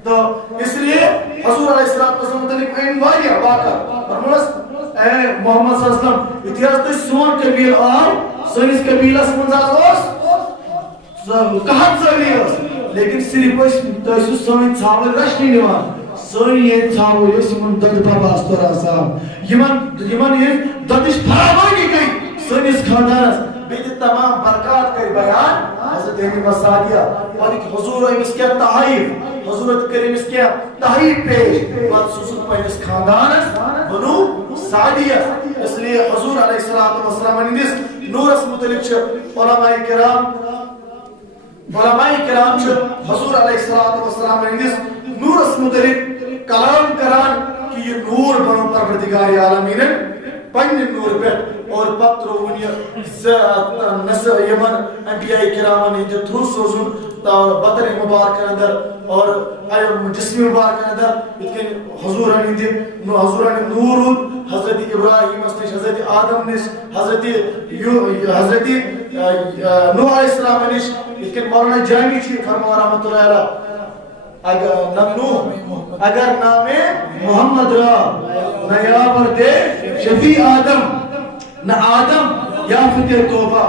تو اس لیے حضور علیہ السلام متعلق این واریاہ واقعہ فرموس اے محمد صلی اللہ علیہ وسلم اتحاس تو سون قبیل آو سنس قبیلس منز کہت سری لیکن صرف تھی سن ژھاوٕلۍ رچھنہِ نِوان سٲنۍ ییٚتہِ ژھاوٕلۍ ٲسۍ یِمن دۄدٕ ببہٕ آسہٕ آسان یِمن ہٕنٛز دۄدٕچ فراوٲنی گٔے سٲنِس خاندانس بیٚیہِ دِتۍ تمام برکات کٔرۍ بیان حضرت حلیمہ سعدیہ پتہٕ حضور أمِس کینٛہہ تحایف حضورت کٔرۍ أمِس کینٛہہ تحایف پیش پتہٕ سوٗزُن پننِس خاندانس بنو سعدیہ اس لیے حضور علیہ السلام ہٕنٛدِس نوٗرس متعلق چھِ علماء کرام چھِ حضور علیہ السلام ہٕنٛدِس نوٗرس متعلق کلام کران کہ یہ نور بنو پروردگار عالمین پنہ نور پہ اور پتہ ترون یہ نسل یمن انبیاء کرامن ہند تھرو سوزن بدن مبارک اندر اور جسم مبارک اندر اتکن حضور نور حضرت ابراہیم نش حضرت آدم نش حضرت نوح علیہ السلام نش یتھ کن مولانا جامی چھ فرمان رحمۃ اللہ علیہ اگر نام محمد را نہ یابر دے شفیع آدم نہ آدم یا فتح توبہ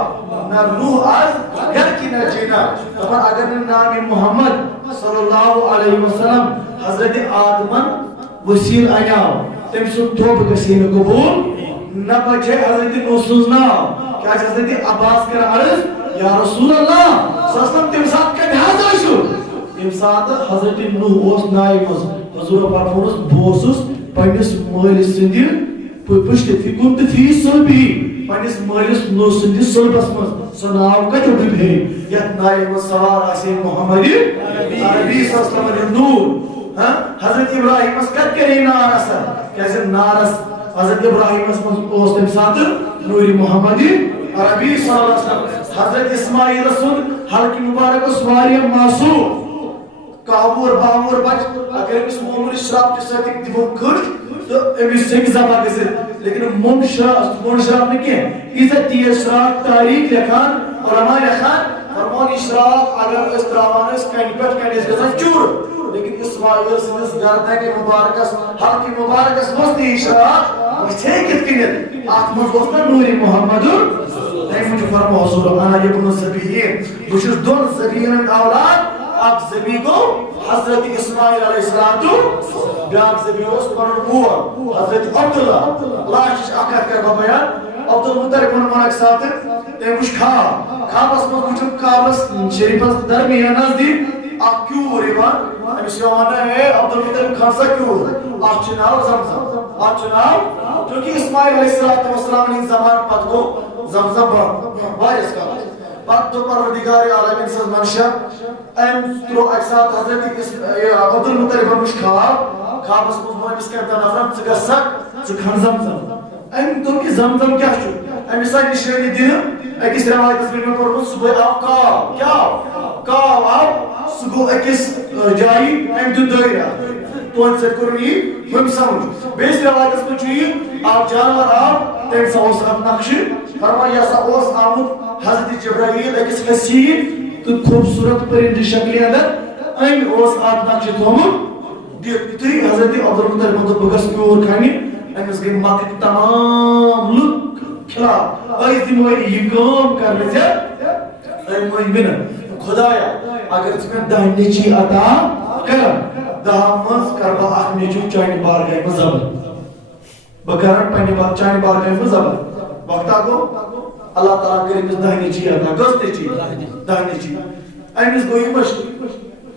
نہ نوح آز گھر کی نہ جینا اگر نام محمد صلی اللہ علیہ وسلم حضرت آدمن وسیل انیاو تم سن توبہ گسین قبول نہ بچے حضرت نوح سنز ناو کیا حضرت عباس کر عرض یا رسول اللہ صلی اللہ علیہ وسلم تم ساتھ کا لحاظ آشو تم ساتھ حضرت نوح اس نائی مز حضور فرمونس بوسس پنس مالس سند پشت فی کنت فی صلبی پنس مالس نوح سند صلبس مز سو ناو کتو ڈبے یت نائی مز سوار آسے محمد عربی صلی اللہ علیہ وسلم نور حضرت ابراہیم اس کت کرے نار اثر کیسے نار حضرت ابراہیم اس تم ساتھ نور محمد عربی صلی اللہ علیہ وسلم حضرت اسماعیل رسول حلق مبارک اس واریم معصوم کابور باور بچ اگر اس مومن شراب کے ساتھ ایک دبو کھڑ تو امیس سنگ زبا گزر لیکن مومن شراب نے کیا عزت یہ شراب تاریخ لکھان علماء لکھان فرمانی شراب اگر اس تراوان اس کہیں پٹ کہیں اس گزر چور لیکن اسماعیل سنس گردہ کے مبارکس حلق مبارکس وستی شراب وچھے کت کنید آتمز وستا نور محمد نہیں مجھے فرمو حضور انا ابن الزبیین بشر دون زبیین اولاد اک زبی کو حضرت اسماعیل علیہ السلام بیاک زبی اس پنن بوا حضرت عبداللہ اللہ چیز اکاد کر بیان عبدالمطلب من منک ساتھ تیموش خوابس من کچھ خوابس شریفس درمیان نزدیک اک کیور ایمان امیس یوانا ہے عبدالمطلب خانسا کیور اک چناو زمزم اک چناو کیونکہ اسماعیل علیہ السلام نے زمان پت کو زمزم وائس کا بعد تو پروردگار عالمین سے منشا ایم ترو اکسات حضرت عبدالمطلب مش خواب اس مزمون اس کرتا نفرم چگا سک چکھن زمزم ایم تو کی زمزم کیا چھو ایم اسا نشانی دن اکس روایت تصویر میں پڑھو صبح آپ کیا آپ صبح اکس جائی ایم دن دوئرہ تو ان سے کرنی ہم سمجھ بیس روایت اس میں چھوئی آپ جانور آپ تیم سا اس اب نقش فرمایا سا اس آمد حضرت جبرائیل ایکس حسین تو خوبصورت پرند شکلی اندر این اوس آت نقش تومن دیتی حضرت عبدالمطلب بگس پیور کھانی این اس گئی مکہ تمام لک کھلا ایس دی موئی یہ کام کرنے سے این موئی بنا خدایا اگر تمہیں دہنی چی عطا کرم دہمز کربا اخنی جو چاہنی بار گئی مزبر بکران پہنی چاہنی بار گئی مزبر وقتا کو اللہ تعالیٰ کریم اس دہنی چی عطا گستے چی دہنی چی ایمس گوئی مشت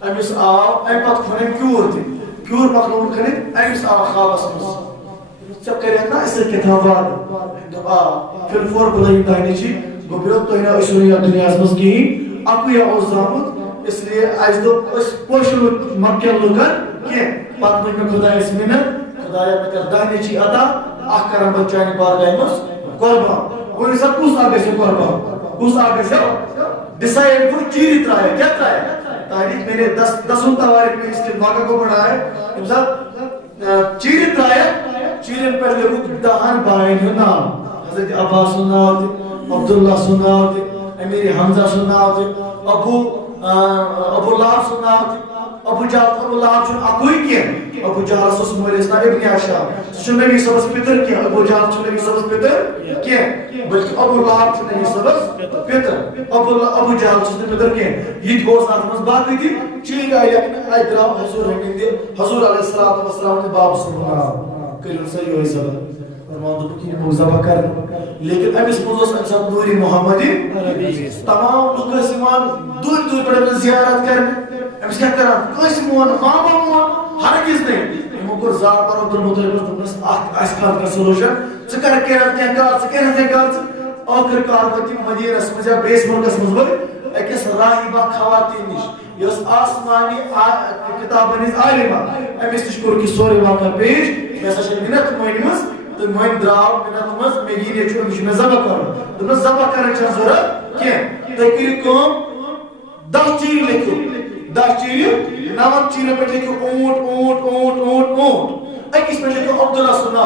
ایمس آو ایم پت کھنیم کیور تھی کیور مخلوم کھنیم ایمس آو خواب اسمس چب کریں نا اس سے کتاب واد پھر فور بلائی دہنی چی گو بیرو تو ہینا اس دنیا اسمس کی اکو یا اوز زامد اس لیے ایس دو اس پوشن مکہ لگن کہ پت مجھ میں خدا اس منت خدایا میں کر دہنی چی عطا آخ کرم بچانی بار گئی مس قربان وہ سب کس آگے سے قربان کس آگے سے ڈیسائیڈ کو چیری ترائے کیا ترائے تاریخ میں نے دسوں تواریخ میں اس کے واقع کو پڑھا ہے امسال چیری ترائے چیرین پر لگو دہان بائن نام حضرت عباس سننا ہوتے عبداللہ سننا ہوتے امیر حمزہ سننا ہوتے ابو لاب سننا ہوتے ابو لاب چون اکوئی کیا ابو جہل سوس مولیسنا ابن عشاء چون نبی صبس پیتر کیا ابو جہل چون نبی صبس پیتر کیا بلکہ ابو لاب چون نبی صبس پیتر ابو جہل چون نبی پیتر کیا یہ گوز آتماز بات ہوئی تھی چیلی گا لیکن آئی درام حضور ہمیں دے حضور علیہ السلام نے باب سننا کلیون سے یہ ہوئی زبر فرمان دو بکی نمو زبا کر لیکن امیس موزوس انسان نوری محمدی تمام لوگ اسمان دور پر اپنے زیارت کرنے امیس کیا کرنا کسی موان ماما موان ہر کس نہیں امکر زار پر عبدالمطلب اس خات کا سلوشن چکر کہنا کیا کار آخر کار بتی مدینہ اسمجھا بیس ملک اسمجھا ایکس راہیبہ خواتین نش یس آسمانی کتاب بنیز آئلیمہ امیس تشکر کی سوری واقع پیش میں ساشن منت موینیمز تو موین دراو منت مز میں یہ نیچو امیش میں زبا کرو تو میں زبا کرنے چاہ ضرورت کیا تکری کم 10 چیری لکھو 10 چیری 9 چیری پر لکھو اونٹ ایک اس پر لکھو عبداللہ سنا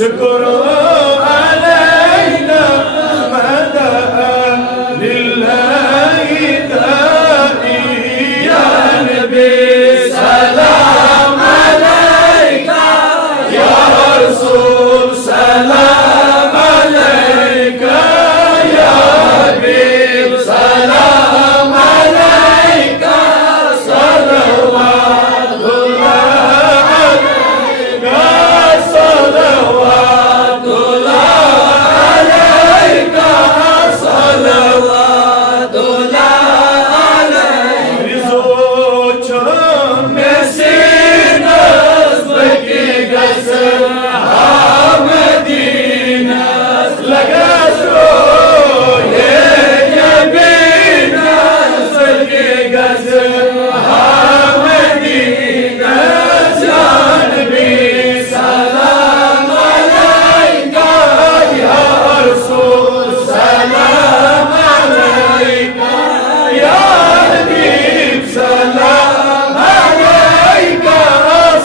شكر علينا مدى لله دائي يا نبي سلام عليك يا رسول سلام عليك يا حبيب سلام عليك صلوات الله عليك صلوات الله عليك صلوات الله عليك رزوچم مسینس بکی گسر آمدینس لگسو یہ بینس بکی گسر آمدینس جانبی سلام علیک یا رسول سلام علیک یا حبیب سلام علیک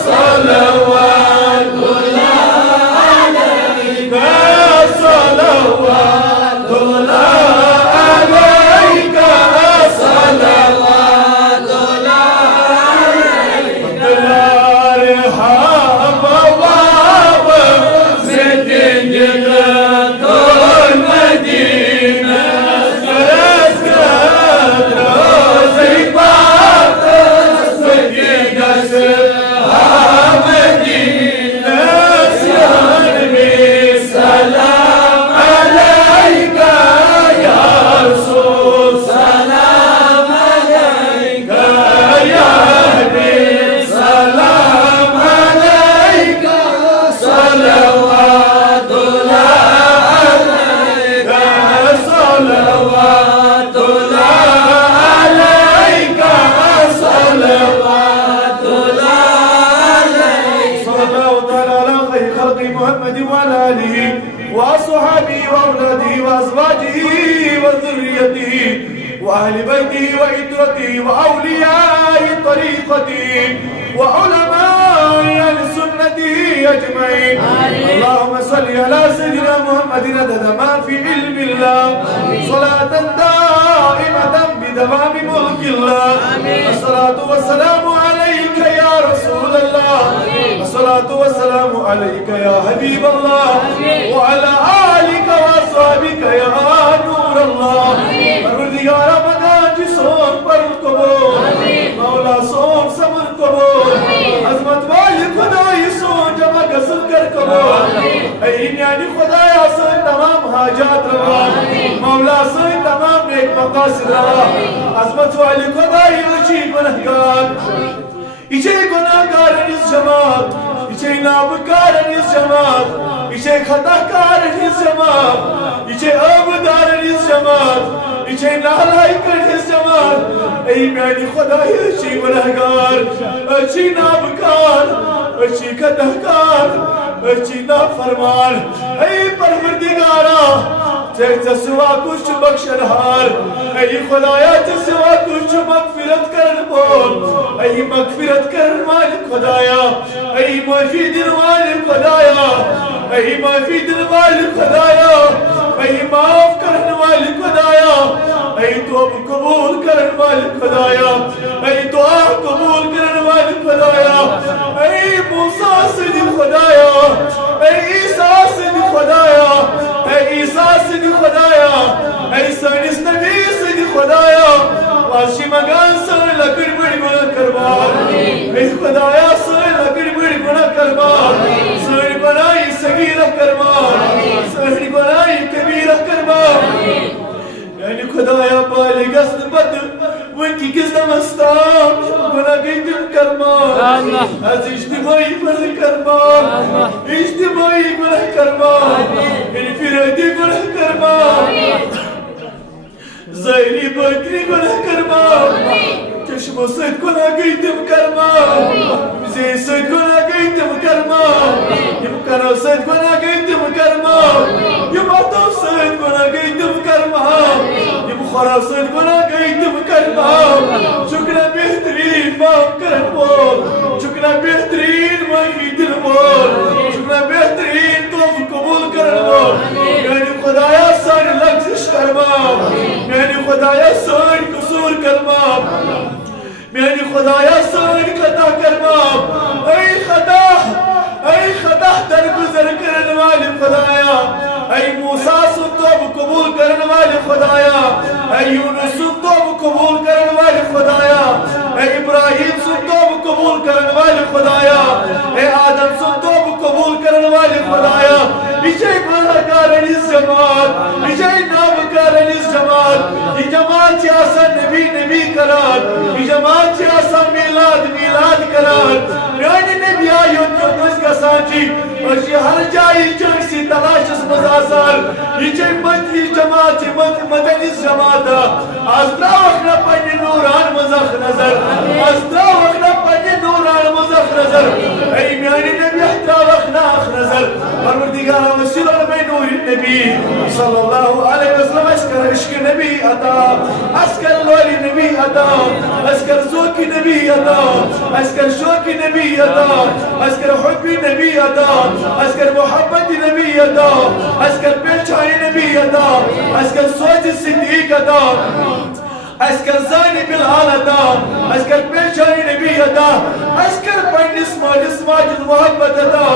صلوات اللہ علیک صلوات اللہ علیک صلوات اللہ علیک دلار حب واب زدن جدت المدینہ گرزگت روزی پاکس بکی گسر آمدینہ جانبی سلام علیک یا رسول سلام علیک یا حبیب سلام علیک صلوات اللہ علیک صلوات اللہ علیک صلوات اللہ علیک صلی اللہ تعالی علی خیر خلق محمد وعلى آله وأصحابه وأولاده وأزواجه وذريته وأهل بيته وإترته وأولياء طريقته وعلماء أهل سنته أجمعين اللهم صل على سيدنا محمد عدد ما في علم الله صلاة دائمة بدوام ملك الله الصلاة والسلام عليك يا رسول الله الصلاة والسلام عليك يا حبيب الله وعلى آلك وأصحابك يا نور الله پروردگار مدان جی سون پر قبول مولا سون صبر قبول عظمت والی خدای سون جمع گسل کر قبول ای نیانی خدای سون تمام حاجات روا مولا سون تمام نیک مقاصد روا عظمت والی خدای اچھی گناہگار İçe günahkarınız cemaat, içe nabıkarınız cemaat, içe hatakarınız cemaat, içe abdarınız cemaat, içe nalaykarınız cemaat. Ey mani Khudaya içi günahkar, içi nabıkar, içi hatakar, içi nafarman. Ey Parvardigara, تیرے سوا کچھ بخشنہار ای خدایا تیرے سوا کچھ مغفرت کرن بول ای مغفرت کرن والے خدایا ای معافی دن والے خدایا ای معافی دن والے خدایا ای معاف کرن والے خدایا ای توب قبول کرن والے خدایا ای دعا قبول کرن والے خدایا ای موسیٰ سید خدایا ای عیسیٰ سید خدایا ای عیسیٰ سید خدایا ای سانس نبی سید خدایا واشی مگان سر لکڑ بڑی گناہ کربار ای خدایا سر لکڑ بڑی گناہ کربار سر بنائی صغیرہ کربار سر بنائی کبیرہ کربار یعنی خدایا پالی گسن بد ونکی گزدم استام گناہ گیتم کربار از اجتماعی پر کربار اجتماعی گناہ کربار انفرادی گناہ کربار زائری بطری گناہ کربار چشم سید گناہ گیتم کربار زی سید گناہ گیتم کربار یم کنو سید گناہ گیتم کربار یم اتو سید گناہ گیتم کربار یم خراب سید گناہ گیتم کربار چکنا بہترین معاف کرن بول چکنا بہترین معافی دل بول چکنا بہترین توفیق خدایا سانی خطا کرمام اے خطا درگزر کرن والے خدایا اے موسیٰ سن توب قبول کرن والے خدایا اے یونس سن توب قبول کرن والے خدایا اے ابراہیم سن توب قبول کرن والے خدایا اے آدم سن توب قبول کرن والے خدایا بجے بھانا کارن اس جماعت بجے نام کارن اس جماعت یہ جماعت چیاسا نبی قرار یہ جماعت چیاسا میلاد قرار میانی نبی آیوت یوتس کا سانچی اور یہ ہر جائی جنسی تلاش اس مزاسار یہ جے مدنی جماعت مدنی جماعت آزدہ وقنا پنی نوران مزخ نظر آزدہ وقنا پنی نوران مزخ نظر اے میانی نبی احتا وقنا اخ نظر پروردگارہ وسیل علمی نور نبی صلی اللہ علیہ وسلم اسکر عشق نبی عطا اسکر لولی نبی عطا اسکر زوکی نبی عطا اسکر شوکی نبی عطا اسکر حبی نبی عطا اسکر محبت نبی عطا اسکر پیچھائی نبی عطا اسکر سوچ صدیق عطا اسکر زانی بالحال عطا اسکر پیچھائی نبی عطا اسکر پنڈس ماجد محبت عطا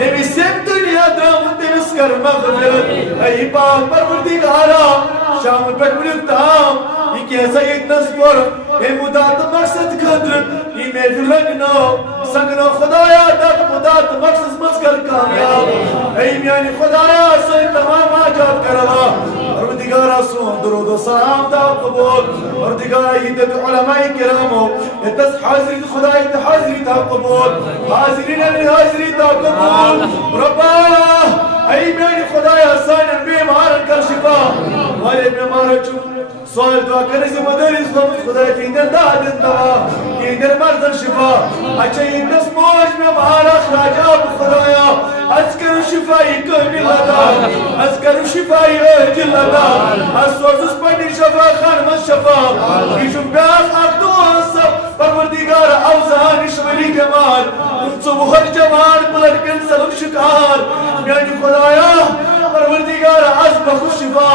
نبی سیم دنیا درامت اسکر مغفرت اے پاک پروردگارہ شام پر ملکتام یہ کیسا ایک نصبر اے مدات مقصد قدر یہ محفل رنگنو سنگنو خدایا دک مدات مقصد مذکر کامیاب اے میانی خدایا سن تمام آجات کروا پروردگارہ سون درود و سلام تا قبول پروردگارہ عیدت علماء کرامو اتس حاضری خدای تا حاضری تا قبول حاضرین علی حاضری تا قبول ربا اے میانی خدایا سان بیمارن کر شفا والے بیمارن چون سوال دعا کرنے سے مدر اسلام خدا کی اندر دادن دعا کی اندر مردن شفا اچھا اندس موج میں مہارا خراج آپ خدایا اذکر شفائی کامل لدا اذکر شفائی اجل لدا اسوزس پڑی شفا خانمت شفا ایشم بیاخ اردو انصب پروردگار اوزان اشوری کمال انسو بہر جوان بلد کنسل شکار میانی خدایا پروردگار عز بخش شفا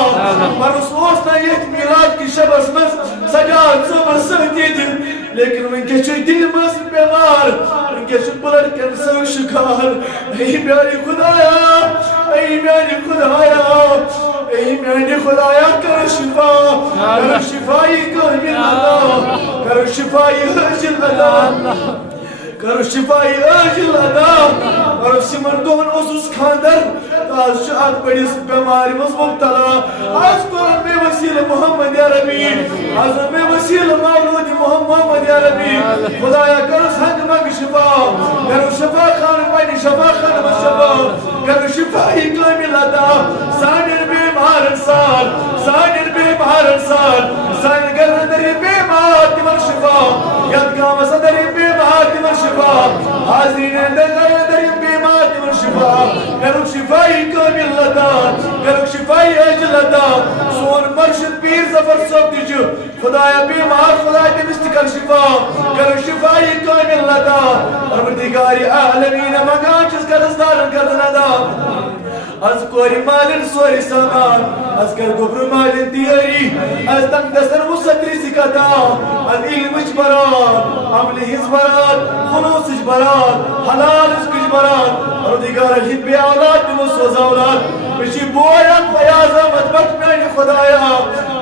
پرسوسنا یہ میلاد کی شب اسمس سجاد صبر سہتی دل لیکن من کے چھو دل مس بیمار من کے چھو بلد کنسل شکار اے میانی خدایا اے میانی خدایا اے میانی خدایا کر شفا کر شفائی کامل عطا کر شفائی اجل عطا کر شفائی اجل عطا اور اسی مردون اسوس کھاندر آج شاعت پڑیس بیماری مز مبتلا آج قرآن میں وسیل محمد یا ربی آج میں وسیل مولود محمد یا ربی خدایا کرو سنگ مگ شفا کرو شفا خان پانی شفا خان شفا کرو شفائی کامل عطا سانر بیمار انسان سانر بیمار انسان سانر گردر بیمار تمر شفا یاد کام صدر بیمار تمر شفا حاضرین در بیمار تمر شفا کرو شفائی کامل عطا کرو شفائی اجل عطا سون مرشد پیر ظفر صاحب دیجو خدایا بیمار خدای تمست کر شفا کرو شفائی کامل عطا پروردگاری عالمین مگان چیز کا رزدارن کردن عطا از کوری مالن سوری سامان از کر گبر مالن تیاری از تنگ دستر مصدری سکتا از علم اجبران عمل حزبران خلوص اجبران حلال ازک اجبران اور دیگر حب اولاد بمسوز اولاد بشی بویان فیاض آمد بک مینی خدایا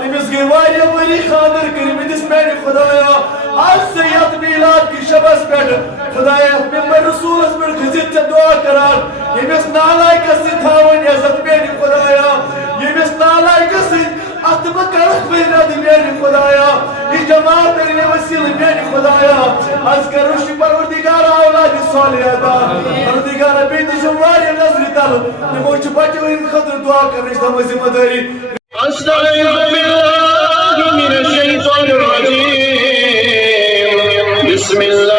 تمیز گیواری ولی خاندر کریم دس مینی خدایا آج سیاد میلاد کی شبس پیٹ خدایا ممبر رسول از پر خزید چا دعا کرار یہ بس نالائی کسی تھاون عزت مینی خدایا یہ بس نالائی کسی اتم کرخ بیرد مینی خدایا یہ جماعت ترین وسیل مینی خدایا از کروشی پروردگار اولاد صالح دا پروردگار بیت جواری نظری تل نموچ بچے ان خطر دعا کرنے شدہ مزیم داری استغفر بالله من الشيطان الرجيم بسم الله